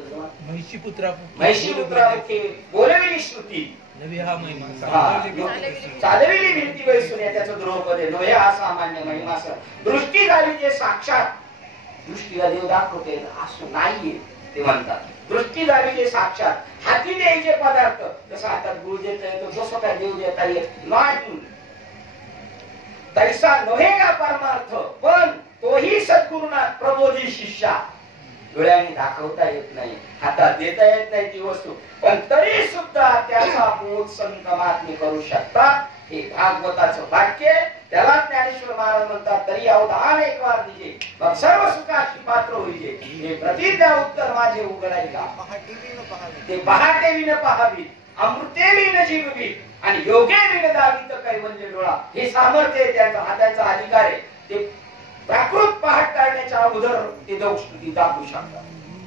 महिषीपुत्रामुखे बोलविली श्रुती चालविली भिंती बैसून. त्याचं द्रोपद आहे नोहे हा सामान्य महिमा सर. दृष्टी झाली ते साक्षात. दृष्टीला देव दाखवते असं नाहीये ते म्हणतात. दृष्टी झाली ते साक्षात. हाती द्यायचे पदार्थ जसं हातात गुळ देता येतो जसं काय देव देता येत नाही. तैसा नोहे का परमार्थ, पण तोही सद्गुरुनाथ प्रबोधी शिष्या. डोळ्याने दाखवता येत नाही, हातात देता येत नाही ती वस्तू, पण तरी सुद्धा त्याचा बोध संत महात्मे करू शकतात. हे भागवताचं वाक्य. त्याला ज्ञानेश्वर महाराज म्हणतात तरी अवधान एक वार दिजे मग सर्व सुखाची पात्र होईजे. हे प्रतिज्ञा उत्तर माझे उघडायला. ते पहाटे विन पहावी, अमृते विन जीववी, आणि योगे विन दावित कैवल्य डोळा. हे सामर्थ्य आहे त्यांचा, हा त्यांचा अधिकार आहे. ते प्राकृत पहाट काढण्याच्या अगोदर ते दौष्टी दाखवू शकतात.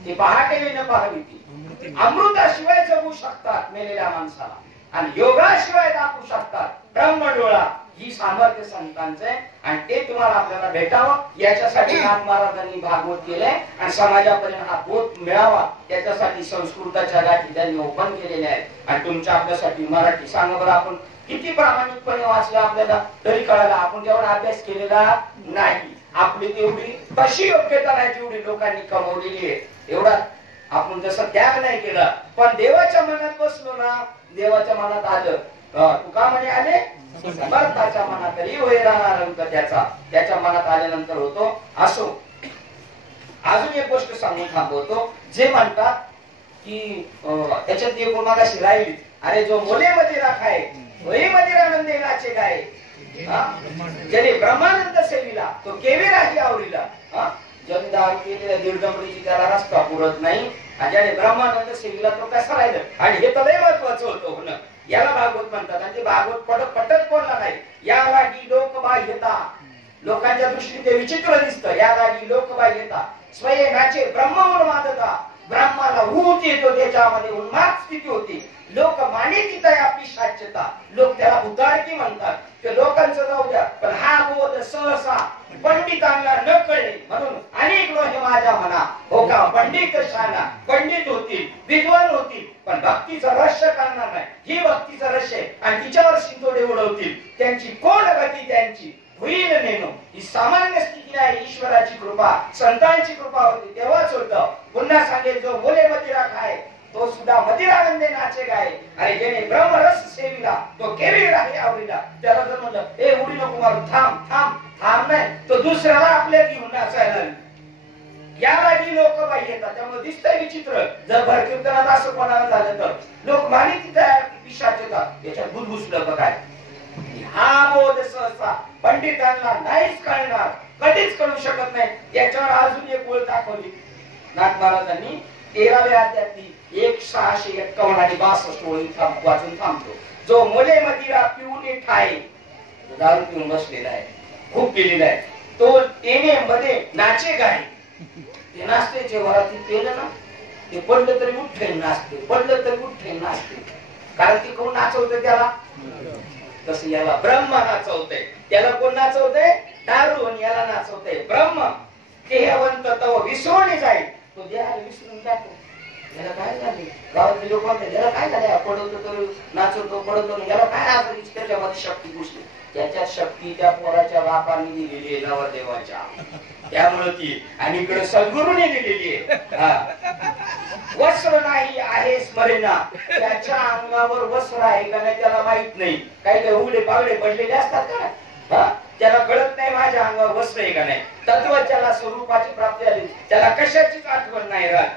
ते पहाटे विन पहावी, ती अमृताशिवाय जगू शकतात मेलेल्या माणसाला, आणि योगाशिवाय दाखवू शकतात ब्रह्मडोळा. ही सामर्थ्य संतांचं आहे, आणि ते तुम्हाला आपल्याला भेटावं याच्यासाठी नाथ महाराजांनी भागवत केलंय, आणि समाजापर्यंत हा बोध मिळावा त्याच्यासाठी संस्कृताच्या गाठी त्यांनी ओपन केलेल्या आहेत. आणि तुमच्या आपल्यासाठी मराठी सांगा बरं, आपण किती प्रामाणिकपणे वाचलं आपल्याला तरी कळालं आपण तेवढा अभ्यास केलेला नाही. आपली तेवढी तशी योग्यता नाही जेवढी लोकांनी कमवलेली आहे. एवढा आपण जसं त्याग नाही केला, पण देवाच्या मनात बसलो ना, देवाच्या मनात आलं. तुका म्हणे आले समर्थाच्या मनात तरी होय राहणार अंक त्याचा, त्याच्या मनात आल्यानंतर होतो. असो अजून एक गोष्ट सांगून थांबवतो. जे म्हणतात की त्याच्यात एक मागाशी राहिली, अरे जो मोले मध्ये राखाय वही मध्ये आनंदे नाचे गाय. ज्याने ब्रह्मानंद सेविला तो केवी राही आवरीला. जगदार केलेल्या दीर्घमडीची त्याला रस्ता पुरत नाही, आणि ज्याने ब्रह्मानंद सेविला तो कसा राहिला. आणि हे तर लय महत्वाचं होतं होणं. याला भागवत म्हणतात, आणि ते भागवत पटत कोणला नाही. या लागी लोकबाह्यता, लोकांच्या दृष्टीने ते विचित्र दिसतं. या लागी लोकबाह्यता स्वयंनाचे ब्रह्म उन्मादता. ब्रह्माला ऊत येतो, त्याच्यामध्ये उन्माद स्थिती होती. लोक मानितीत आहे आपली साच्यता. लोक त्याला भूतारकी म्हणतात. ते लोकांचं जाऊ द्या, पण हा बोध सहसा पंडितांना न कळले म्हणून अनेक लोक माझ्या म्हणा हो का पंडित शाना पंडित होतील, विद्वान होतील, पण भक्तीचं रहस्य करणार नाही. ही भक्तीचं रहस्य आहे, आणि तिच्यावर शिंतोडे उडवतील. त्यांची कोण गती त्यांची होईल नेनो. ही सामान्य स्थिती नाही, ईश्वराची कृपा संतांची कृपा होती तेव्हाच होतं. पुन्हा सांगेल जो मोले मदिरा खाय तो सुद्धा मदिरानंदे नाचे गाय. अरे ज्याने ब्रह्मरस सेविला तो केवी राही आवडीला. त्याला जर म्हणलं ए उडी नको मारू, थांब थांब थांब नाही, तो दुसऱ्याला आपल्या घेऊन नाचायला. या लागी लोक बाई येतात. त्यामुळे दिसतंय विचित्र. जर भरकीर्तनात असं कोणाला झालं तर लोक मानिती तयार पिशाच येतात. याच्यात बुजबुजलं बघाय. हा बोध सहसा पंडितांना नाहीच कळणार, कधीच कळू शकत नाही. याच्यावर अजून एक ओळ दाखवली नाथ महाराजांनी 13व्या अध्यायातली 1651 आणि 62 ओळी वाचून थांबतो. जो मोले मदिरा पिऊन ठाय, दारू पिऊन बसलेला आहे, खूप पिलेला आहे, तो तेने मध्ये नाचे गाय. ते नाचते वराती पेलं ना, ते पडलं तरी उठे नाचते, पडलं तरी उठे नाचते. कारण ती कोण नाचवते त्याला, तसं याला ब्रह्म नाचवते. त्याला कोण नाचवते, दारू, आणि याला नाचवते ब्रह्म. देहवंत तव विसरून जाईल, तो देहाला विसरून जातो. याला काय झाले, गावातले लोक म्हणतात याला काय झाले, पडवतो तर नाचवतो, पडवतो याला काय असं, त्याच्यामध्ये शक्ती घुसली. त्याच्यात शक्ती त्या पोराच्या बापाने दिलेली आहे, नवरदेवाच्या, त्यामुळे ती. आणि इकडे सद्गुरूने दिलेली आहे. वस्त्र नाही आहे स्मरेना, त्याच्या अंगावर वस्त्र आहे का नाही त्याला माहित नाही. काही काही उघडे पागडे पडलेले असतात का, त्याला कळत नाही माझ्या अंगावर वस्त्र आहे का नाही. तत्वज्ञाला स्वरूपाची प्राप्ती झाली, त्याला कशाचीच आठवण नाही राहत.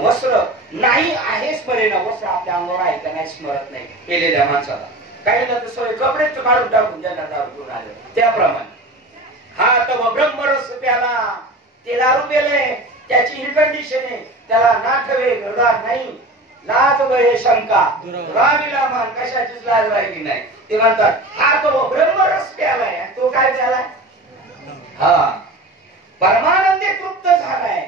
वस्त्र नाही आहे स्मरेना, वस्त्र आपल्या अंगावर आहे का नाही स्मरत नाही केलेल्या माणसाला. काही ना तर कपडे काढून टाकून ज्यांना दारू घेऊन आले त्याप्रमाणे. हा तव ब्रह्मरस प्याला, ते दारू पेले, त्याची ही कंडिशन आहे. त्याला नाठवे घरदार नाही, लाज वय शंका रावीला मान, कशाचीच लाज राहिली नाही. ते म्हणतात हा तो ब्रह्मरस प्यालाय, तो काय प्यालाय, हा परमानंदे तृप्त झालाय.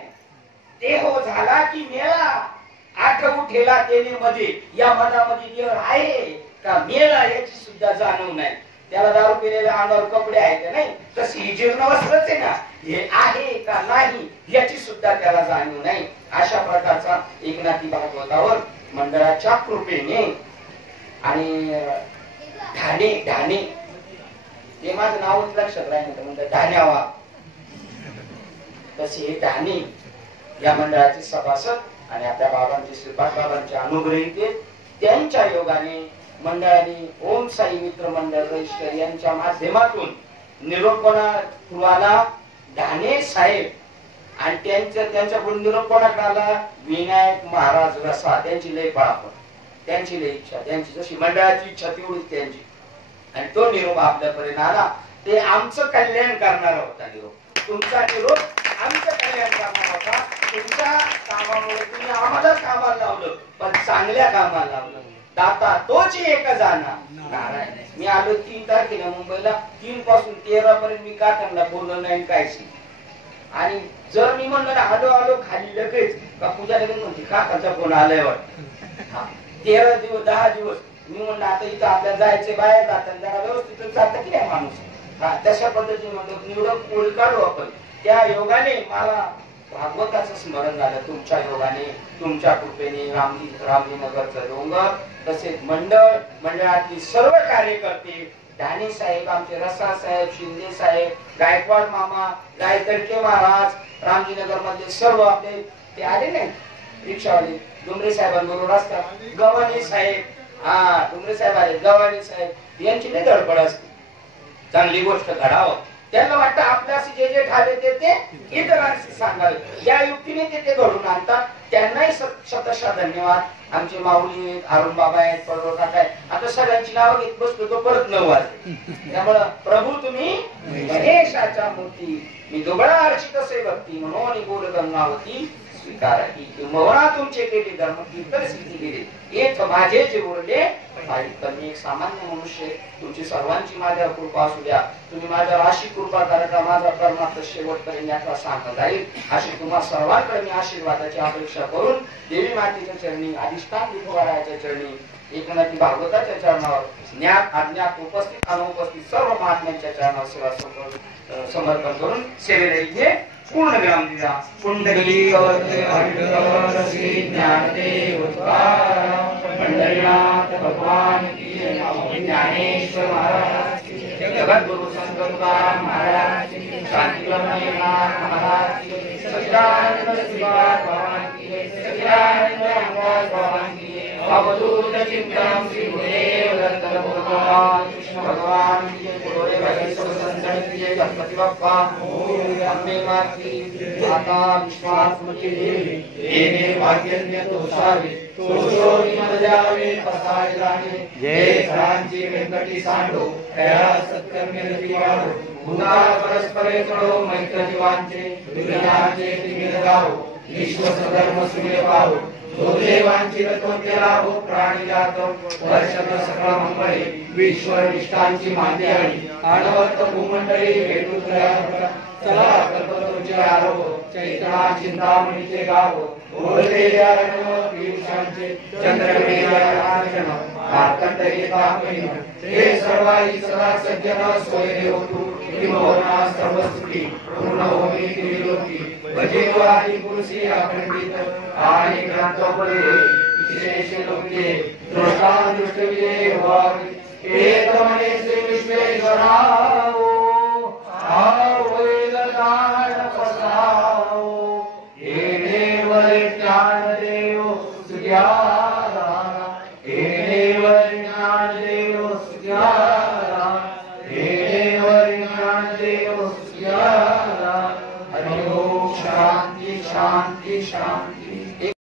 देह झाला की मेला, आठवू ठेला तेने मध्ये, या मनामध्ये देह आहे का मेला याची सुद्धा जाणव नाही. त्याला दारू पिलेल्या अंगावर कपडे आहेत का नाही, तशी ही जीर्ण वस्त्रच आहे ना, हे आहे का नाही याची सुद्धा त्याला जाणीव नाही. अशा प्रकारचा एकनाथी भागवतावर मंडळाच्या कृपेने आणि ढाणे ते माझं नावच लक्षात राहिलं म्हणजे ढाण्यावा, तसे हे ढाणे या मंडळाचे सभासद आणि आपल्या बाबांचे श्रीपाद बाबांचे अनुग्रहित, त्यांच्या योगाने मंडळाने ओम साई मित्र मंडळ रजिस्टर यांच्या माध्यमातून निरोपणाला ढाणे साहेब आणि त्यांच्याकडून निरोपणाला विनायक महाराज रसा, त्यांची लय पळापळ, त्यांची लय इच्छा, त्यांची जशी मंडळाची इच्छा तेवढीच त्यांची. आणि तो निरोप आपल्यापर्यंत आला, ते आमचं कल्याण करणारा होता निरोप. तुमचा निरोप आमचं कल्याण करणारा होता. तुमच्या कामामुळे तुम्ही आम्हाला कामाला लावलं, पण चांगल्या कामाला लावलं. दाता तोच एक जाणा नारायण. मी आलो 3 तारखेला मुंबईला, 3 पासून 13 पर्यंत मी का त्यांना बोललो नाही कायच. आणि जर मी म्हणलं ना आलो खाली लगेच का पूजा लगेच म्हणते काकाचा फोन आलाय वाटत. 13 दिवस 10 दिवस मी म्हणलं आता इथं आपल्याला जायचे, बाहेर जातात जरा व्यवस्थित जातं की नाही माणूस, तशा पद्धतीने म्हणतो निवडक पोळी काढू आपण. त्या योगाने मला भागवताचं स्मरण झालं, तुमच्या योगाने, तुमच्या कृपेने. रामजीनगरचं डोंगर, तसेच मंडळातील सर्व कार्यकर्ते, ढाणे साहेब, आमचे रसा साहेब, शिंदे साहेब, गायकवाड मामा, गायतडके महाराज, रामजीनगर मधले सर्व आपले ते आले नाही रिक्षावाले, डुमरे साहेबांबरोबर असतात, गव्हाणे साहेब, हा डुमरे साहेब आले, गव्हाणे साहेब यांची लई धडपड असते. चांगली गोष्ट घडावं, त्यांना वाटतं आपल्याशी जे जे ठाले ते इतरांशी सांगावे, या युक्तीने ते घडून आणतात. त्यांनाही शतशः धन्यवाद. आमचे माऊली आहेत, अरुण बाबा आहेत, पडवळ काका आहेत, आता सगळ्यांची नावं घेत बसतो तो परत 9 वाजले. त्यामुळं प्रभू तुम्ही गणेशाच्या मूर्ती, मी दुबळा अर्चित असे भक्ती म्हणून बोल गंगावती स्वीकारा की किंवा तुमचे केले धर्म कीर्तन सिद्धी केले, एक माझे जे बोलले तर मी एक सामान्य मनुष्य, तुमची सर्वांची माझ्यावर कृपा असू द्या. तुम्ही माझ्यावर अशी कृपा करा का माझा कर्मार्थ शेवटपर्यंत याचा सांगता जाईल, अशी तुम्हा सर्वांकडे मी आशीर्वादाची अपेक्षा करून देवी मातेच्या चरणी, अधिष्ठान विठोबारायाच्या चरणी, एकनाथी भागवताच्या चरणावर, ज्ञात अज्ञात उपस्थित अनुपस्थित सर्व महात्म्यांच्या चरणावर सेवा समर्पण करून सेवेला इथे पूर्ण विराम दिला. कुंडली पंढरीनाथ भगवान की जय, ज्ञानेश्वर महाराज की जय, जगद्गुरु संत तुकाराम महाराज की जय, शांती ब्रह्मनाथ महाराज की जय, सच्चिदानंद श्रीपाद भगवान की जय, सच्चिदानंद रामदास भगवान की जय, अवधूत चिंतन श्री गुरुदेव दत्त भगवान कृष्ण भगवान की जय, गुरुदेव भगवान संत की जय, गणपति बप्पा अम्बे मात की जय, माता विश्वासमती देवी, देवे भाग्यज्ञ तोषावे, तोषोनी मदजावे पसाय राणे, जय रांची वेंकटी सांडो, तया सत्कर्मे रती वाढो, भूता परस्परे तळो मैत्र जीवांचे, दुर्जनांचे तिमिर गावो, विश्व सधर्म सुने पाहो, जो देवांची रतोते लाभो, प्राणी जातो वर्षद सकळ मंगळे, विश्व निष्ठांची मांद्याळी, आणवत भूमंडळी भेटू तया चला कल्पतोचे आरोह, चैत्रा चिंतामणीचे गाव, ओळखेल्या रण पियुषांचे, चंद्रमेल्या राजन आकंतरितामहि हे सर्वाई सदा सज्जन सोयरे होतु किंबहुना सर्वसुखी पूर्ण होमी त्रिलोकी भजेव आदि पुरुषी अखंडित आणि ग्रंथोपदे विशेष लोके दृष्टा दृष्टविजय व्हावी एकमने श्री विश्वेश्वराओ आओ वेददान पसाओ हे देव ज्ञान देव सुज्ञाना हे देव ज्ञान देव सुज्ञाना हे देव ज्ञान देव सुज्ञाना हरि ओम शांति शांति शांति।